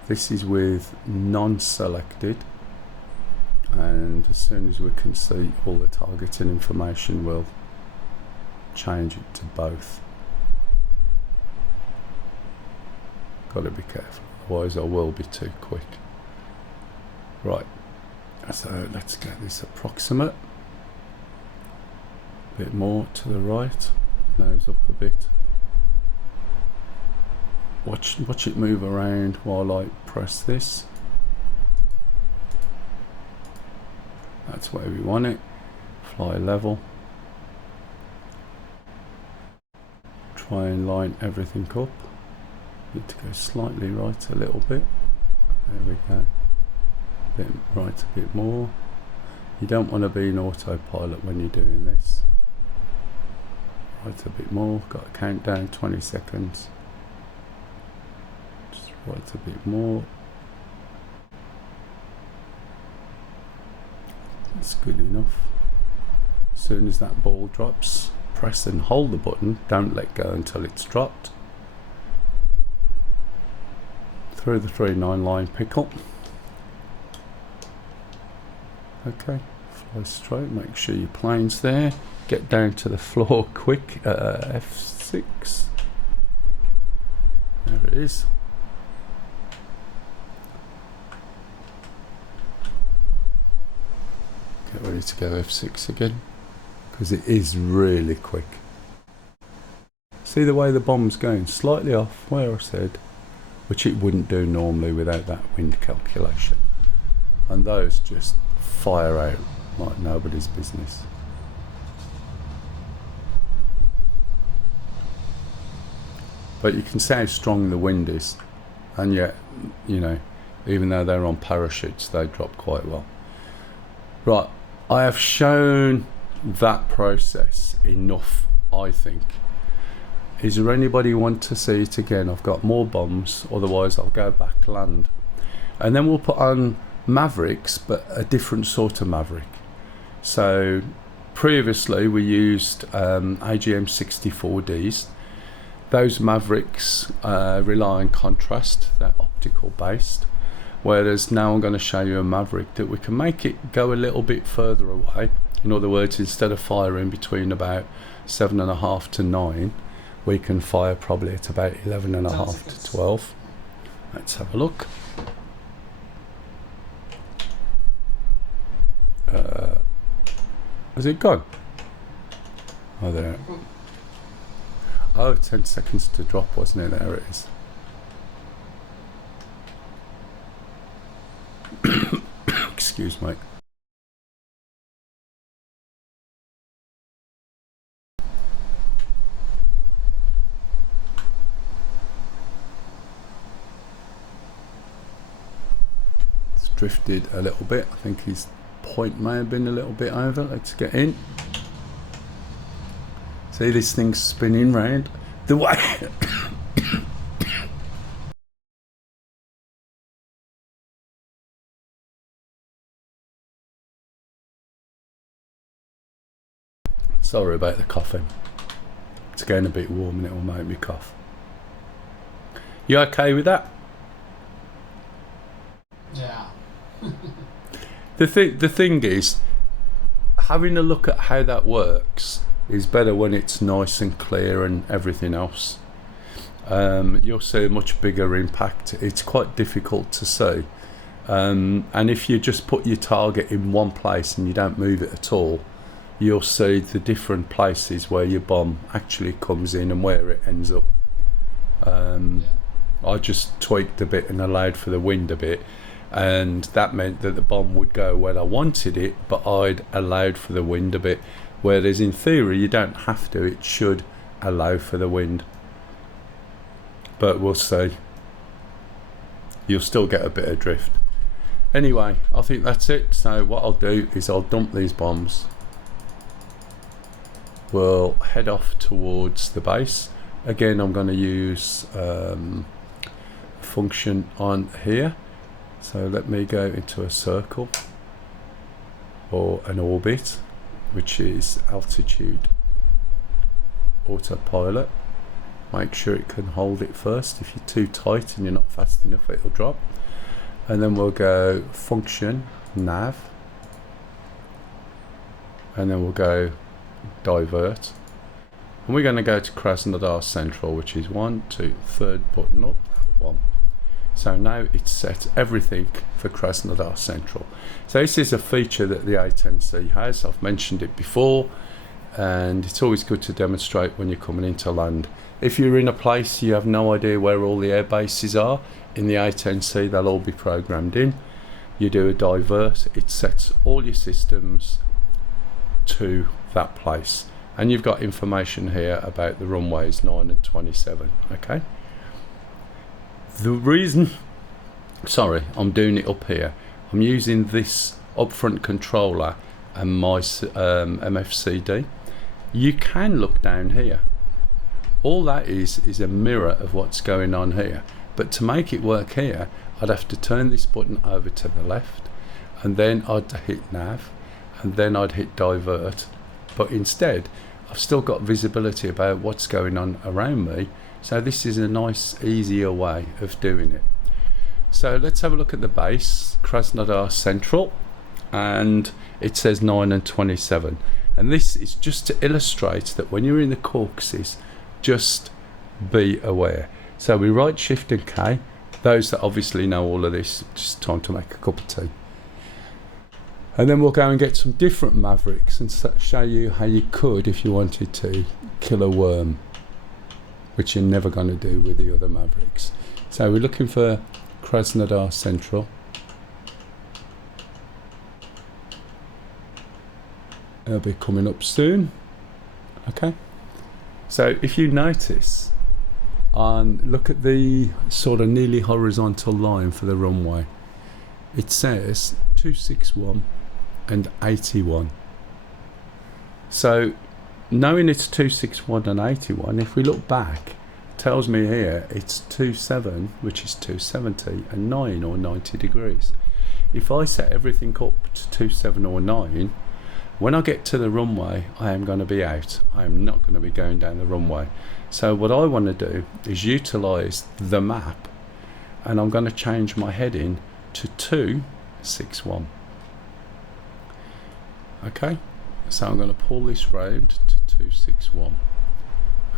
This is with non-selected, and as soon as we can see all the targeting information we'll change it to both. Got to be careful, otherwise I will be too quick. Right, so let's get this approximate. A bit more to the right, nose up a bit. Watch it move around while I press this. That's where we want it. Fly level. Try and line everything up. Need to go slightly right a little bit. There we go. Bit right a bit more. You don't want to be in autopilot when you're doing this. Right a bit more, got to count down 20 seconds. Just right a bit more. That's good enough. As soon as that ball drops, press and hold the button, don't let go until it's dropped. Through the 3-9 line pickle. Okay, fly straight, make sure your plane's there. Get down to the floor quick, F6. There it is. Get ready to go F6 again, because it is really quick. See the way the bomb's going, slightly off where I said, which it wouldn't do normally without that wind calculation. And those just fire out like nobody's business. But you can see how strong the wind is, and yet, you know, even though they're on parachutes, they drop quite well. Right, I have shown that process enough, I think. Is there anybody who want to see it again? I've got more bombs, otherwise I'll go back land. And then we'll put on Mavericks, but a different sort of Maverick. So previously we used AGM 64Ds. Those Mavericks rely on contrast, they're optical based, whereas now I'm going to show you a Maverick that we can make it go a little bit further away. In other words, instead of firing between about 7.5 to 9, we can fire probably at about 11.5 to 12. Let's have a look. Has it gone? Oh, there. Oh, 10 seconds to drop, wasn't it? There it is. Excuse me. It's drifted a little bit. I think his point may have been a little bit over. Let's get in. See, this thing's spinning round the way. Sorry about the coughing. It's getting a bit warm and it will make me cough. You okay with that? Yeah. The thing is, having a look at how that works is better when it's nice and clear and everything else. You'll see a much bigger impact. It's quite difficult to see. And if you just put your target in one place and you don't move it at all, you'll see the different places where your bomb actually comes in and where it ends up. I just tweaked a bit and allowed for the wind a bit, and that meant that the bomb would go where I wanted it, but I'd allowed for the wind a bit, whereas in theory you don't have to. It should allow for the wind, but we'll see. You'll still get a bit of drift. Anyway, I think that's it. So what I'll do is I'll dump these bombs. We'll head off towards the base. Again, I'm going to use a function on here. So let me go into a circle or an orbit, which is altitude autopilot. Make sure it can hold it first. If you're too tight and you're not fast enough, it'll drop. And then we'll go function nav, and then we'll go divert, and we're going to go to Krasnodar Central, which is 1, 2, third button up, that one. So now it's set everything for Krasnodar Central. So this is a feature that the A10C has. I've mentioned it before, and it's always good to demonstrate when you're coming into land. If you're in a place you have no idea where all the air bases are, in the A10C they'll all be programmed in. You do a divert, it sets all your systems to that place, and you've got information here about the runways 9 and 27. Okay, the reason, sorry, I'm doing it up here, I'm using this upfront controller and my MFCD. You can look down here. All that is a mirror of what's going on here, but to make it work here I'd have to turn this button over to the left, and then I'd hit nav, and then I'd hit divert. But instead I've still got visibility about what's going on around me, so this is a nice easier way of doing it. So let's have a look at the base, Krasnodar Central, and it says 9 and 27, and this is just to illustrate that when you're in the Caucasus, just be aware. So we right shift and K. Those that obviously know all of this, just time to make a cup of tea. And then we'll go and get some different Mavericks and show you how you could, if you wanted to, kill a worm, which you're never going to do with the other Mavericks. So we're looking for Krasnodar Central. It'll be coming up soon. Okay. So if you notice, look at the sort of nearly horizontal line for the runway. It says 261 and 81. So knowing it's 261 and 81, if we look back, it tells me here it's 27, which is 270, and 9 or 90 degrees. If I set everything up to 27 or 9, when I get to the runway, I am going to be out. I am not going to be going down the runway. So what I want to do is utilize the map, and I'm going to change my heading to 261. Okay, so I'm going to pull this round to 261,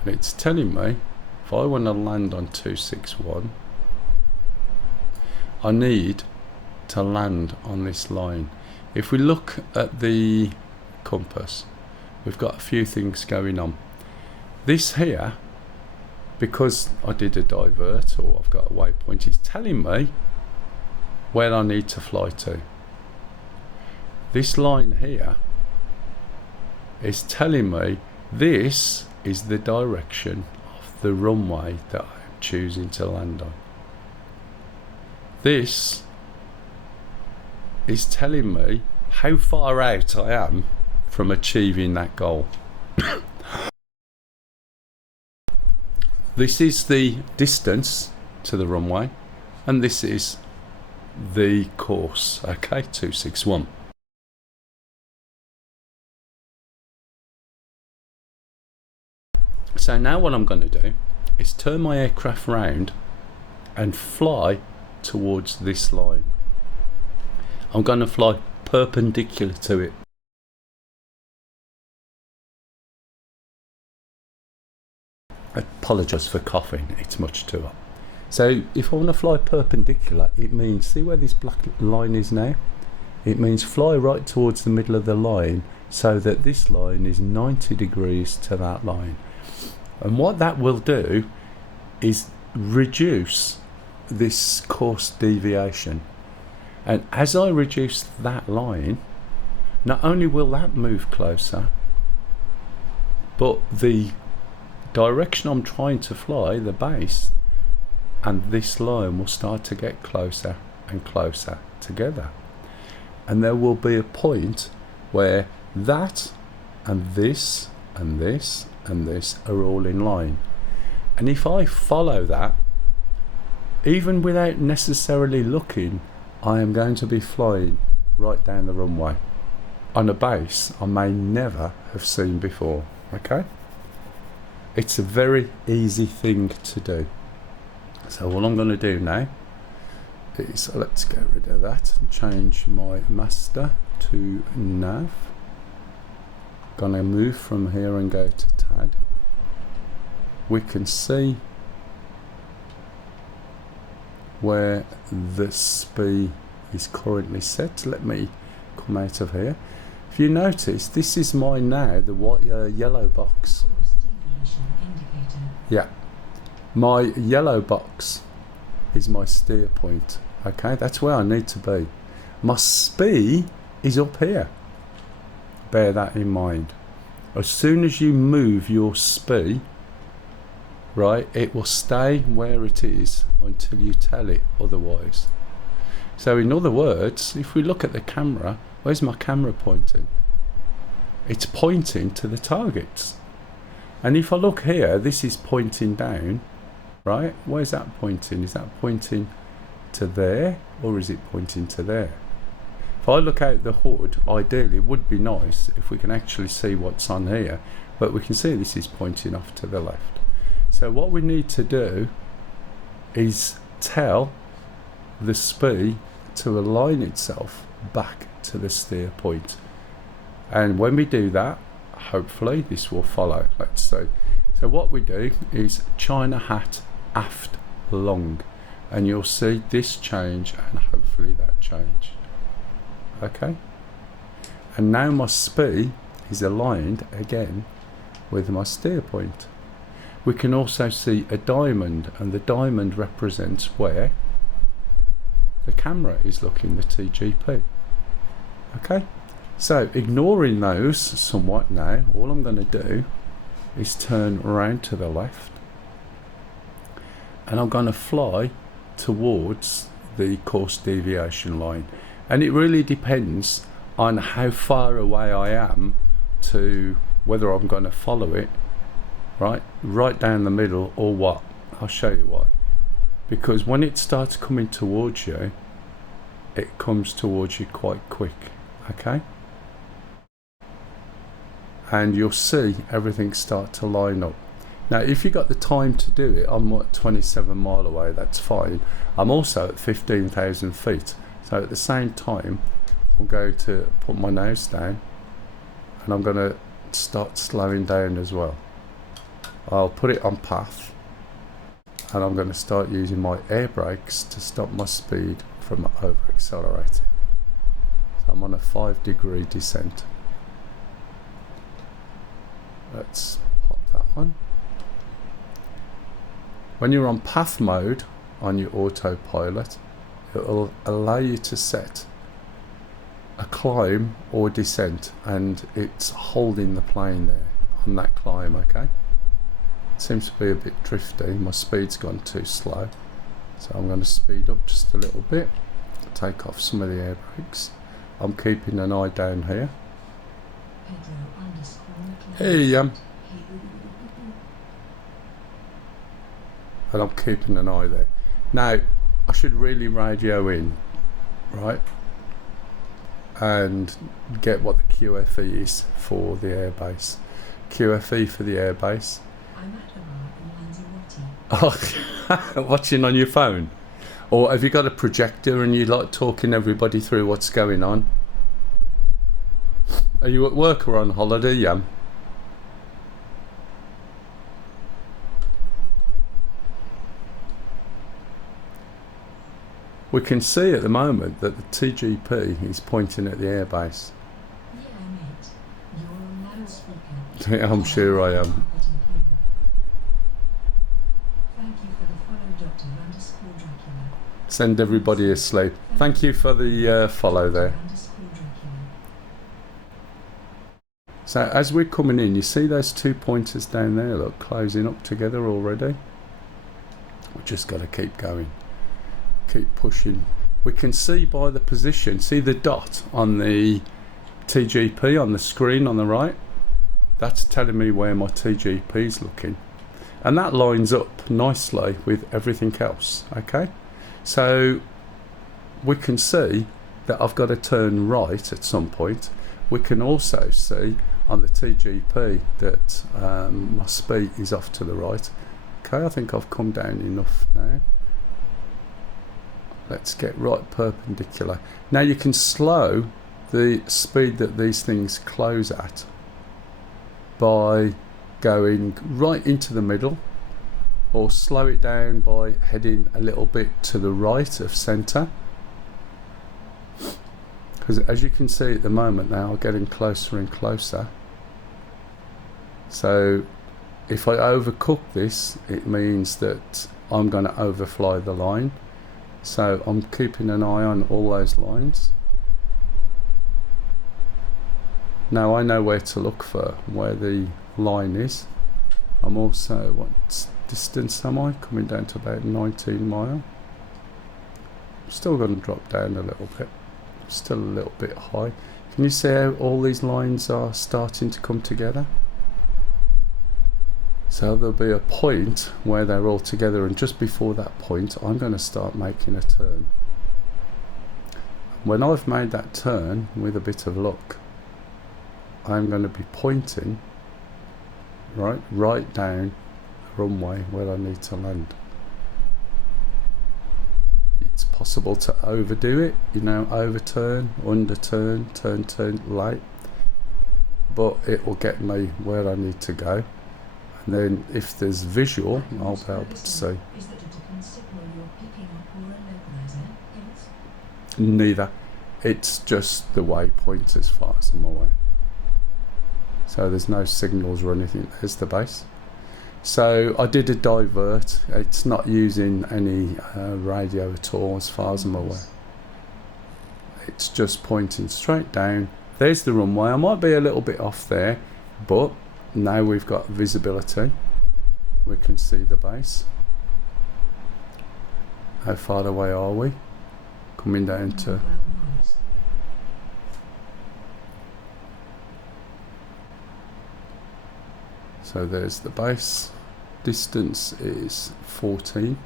and it's telling me if I want to land on 261, I need to land on this line. If we look at the compass, we've got a few things going on. This here, because I did a divert or I've got a waypoint, it's telling me where I need to fly to. This line here is telling me this is the direction of the runway that I'm choosing to land on. This is telling me how far out I am from achieving that goal. This is the distance to the runway, and this is the course, okay, 261. So now what I'm going to do is turn my aircraft round and fly towards this line. I'm going to fly perpendicular to it. I apologise for coughing, it's much too hot. So if I want to fly perpendicular, it means, see where this black line is now? It means fly right towards the middle of the line so that this line is 90 degrees to that line. And what that will do is reduce this course deviation. And as I reduce that line, not only will that move closer, but the direction I'm trying to fly, the base, and this line will start to get closer and closer together. And there will be a point where that and this and this and this are all in line. And if I follow that, even without necessarily looking, I am going to be flying right down the runway on a base I may never have seen before. Okay? It's a very easy thing to do. So what I'm going to do now is, let's get rid of that and change my master to nav. Going to move from here and go to TAD. We can see where the speed is currently set. Let me come out of here. If you notice, this is mine now, the white yellow box. Course deviation indicator. Yeah, my yellow box is my steer point. Okay, that's where I need to be. My speed is up here. Bear that in mind. As soon as you move your speed, right, it will stay where it is until you tell it otherwise. So in other words, if we look at the camera, where's my camera pointing? It's pointing to the targets. And if I look here, this is pointing down, right? Where's that pointing? Is that pointing to there, or is it pointing to there? If I look out the hood, ideally it would be nice if we can actually see what's on here, but we can see this is pointing off to the left. So what we need to do is tell the speed to align itself back to the steer point. And when we do that, hopefully this will follow. Let's see. So what we do is China hat aft long, and you'll see this change and hopefully that change. Okay, and now my speed is aligned again with my steer point. We can also see a diamond, and the diamond represents where the camera is looking, the TGP. Okay, so ignoring those somewhat now, all I'm going to do is turn around to the left, and I'm going to fly towards the course deviation line. And it really depends on how far away I am to whether I'm going to follow it right down the middle or what. I'll show you why. Because when it starts coming towards you, it comes towards you quite quick. Okay, and you'll see everything start to line up. Now if you got the time to do it, I'm what, 27 mile away, that's fine. I'm also at 15,000 feet. So at the same time, I'm going to put my nose down, and I'm going to start slowing down as well. I'll put it on path, and I'm going to start using my air brakes to stop my speed from over accelerating. So I'm on a 5-degree descent. Let's pop that on. When you're on path mode on your autopilot, it will allow you to set a climb or descent, and it's holding the plane there on that climb. Okay, it seems to be a bit drifty. My speed's gone too slow, so I'm going to speed up just a little bit, take off some of the air brakes. I'm keeping an eye down here. Hey, and I'm keeping an eye there. Now, I should really radio in, right, and get what the QFE is for the airbase. QFE for the airbase. I'm at a bar in Lanzarote. Oh, watching on your phone? Or have you got a projector and you like talking everybody through what's going on? Are you at work or on holiday, Yam? We can see at the moment that the TGP is pointing at the airbase. Yeah, mate. You're on loudspeaker. I'm sure I am. Thank you for the follow, Dr. _Dracula. Send everybody asleep. Thank you for the follow there. _Dracula. So as we're coming in, you see those 2 pointers down there, look, closing up together already. We've just got to keep going. Keep pushing. We can see by the position, see the dot on the TGP on the screen on the right? That's telling me where my TGP is looking. And that lines up nicely with everything else, okay? So we can see that I've got to turn right at some point. We can also see on the TGP that my speed is off to the right. Okay, I think I've come down enough now. Let's get right perpendicular. Now you can slow the speed that these things close at by going right into the middle, or slow it down by heading a little bit to the right of centre. Because as you can see at the moment now, I'm getting closer and closer. So if I overcook this, it means that I'm going to overfly the line. So I'm keeping an eye on all those lines. Now I know where to look for where the line is. I'm also, what distance am I? Coming down to about 19 mile. I'm still going to drop down a little bit. Still a little bit high. Can you see how all these lines are starting to come together? So there'll be a point where they're all together, and just before that point I'm going to start making a turn. When I've made that turn, with a bit of luck, I'm going to be pointing right down the runway where I need to land. It's possible to overdo it, you know, overturn, underturn, turn late, but it will get me where I need to go. And then if there's visual, I'll be able to see. Is that a different signal you're picking up or a localizer? Yes. Neither. It's just the waypoint as far as I'm aware. So there's no signals or anything. There's the base. So I did a divert. It's not using any radio at all as far as I'm aware. It's just pointing straight down. There's the runway. I might be a little bit off there, but now we've got visibility. We can see the base. How far away are we? Coming down to... So there's the base. Distance is 14.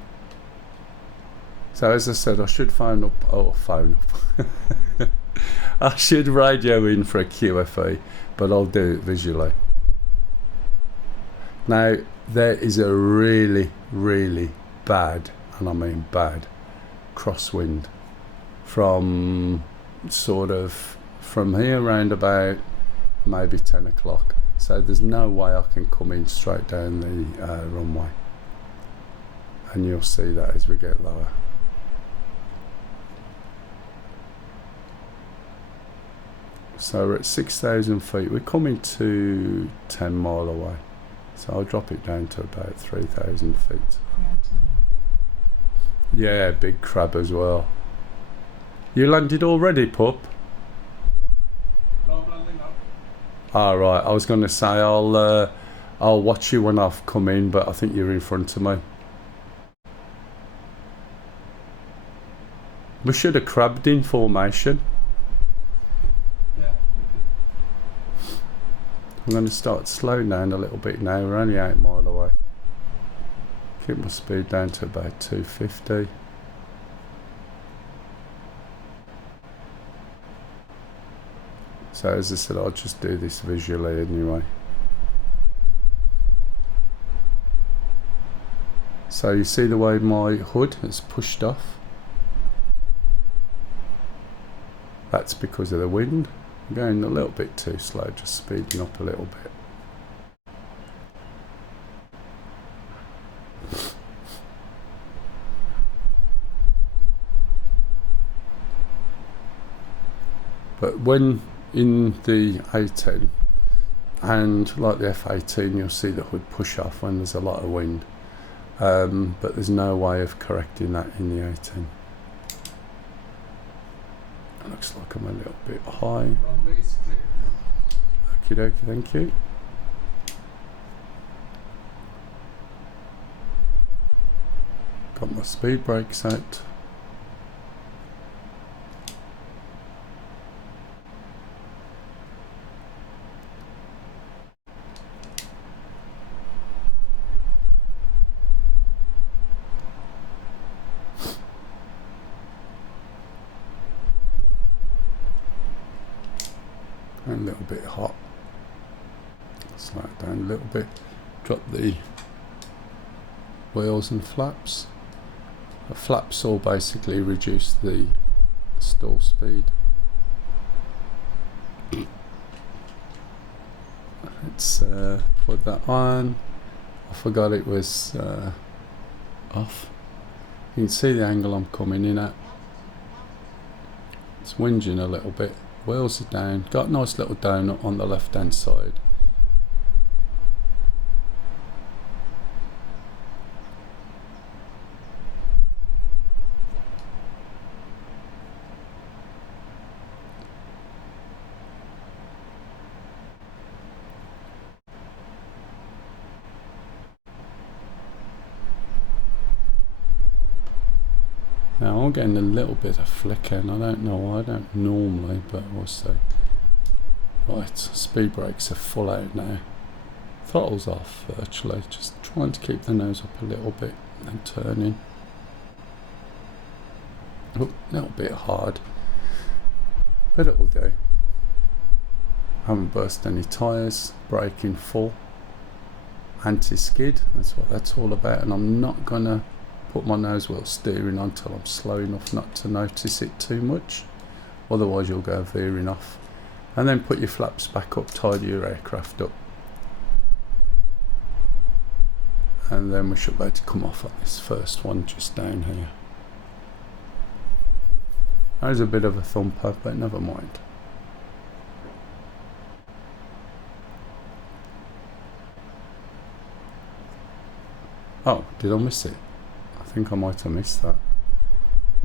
So as I said, I should phone up. I should radio in for a QFE, but I'll do it visually. Now there is a really, really bad, and I mean bad, crosswind from sort of from here round about maybe 10 o'clock. So there's no way I can come in straight down the runway, and you'll see that as we get lower. So we're at 6,000 feet. We're coming to 10 mile away. So I'll drop it down to about 3,000 feet. Crab time. Yeah, big crab as well. You landed already, pup? No, I'm landing up. Alright, I was going to say I'll watch you when I've come in, but I think you're in front of me. We should have crabbed in formation. Yeah. I'm going to start slowing down a little bit now. We're only 8 mile away. Keep my speed down to about 250. So as I said, I'll just do this visually anyway. So you see the way my hood has pushed off? That's because of the wind. I'm going a little bit too slow, just speeding up a little bit. But when in the A10 and like the F18, you'll see the hood push off when there's a lot of wind. But there's no way of correcting that in the A10. It looks like I'm a little bit high. Runway is clear. Okie dokie, thank you. Got my speed brakes out. A little bit hot. Slow it down a little bit. Drop the wheels and flaps. The flaps will basically reduce the stall speed. Let's put that on. I forgot it was off. You can see the angle I'm coming in at. It's whinging a little bit. Wheels are down. Got a nice little donut on the left hand side. Now I'm getting a little bit of flicker and I don't know why. I don't normally, but we'll see. Right, speed brakes are full out now. Throttle's off virtually, just trying to keep the nose up a little bit and turning. Oh, a little bit hard, but it'll do. Haven't burst any tyres, braking full. Anti-skid, that's what that's all about, and I'm not gonna put my nose wheel steering on until I'm slow enough not to notice it too much, otherwise you'll go veering off. And then put your flaps back up, tidy your aircraft up, and then we should be able to come off on this first one just down here. There's a bit of a thumper, but never mind. Oh, did I miss it? I think I might have missed that.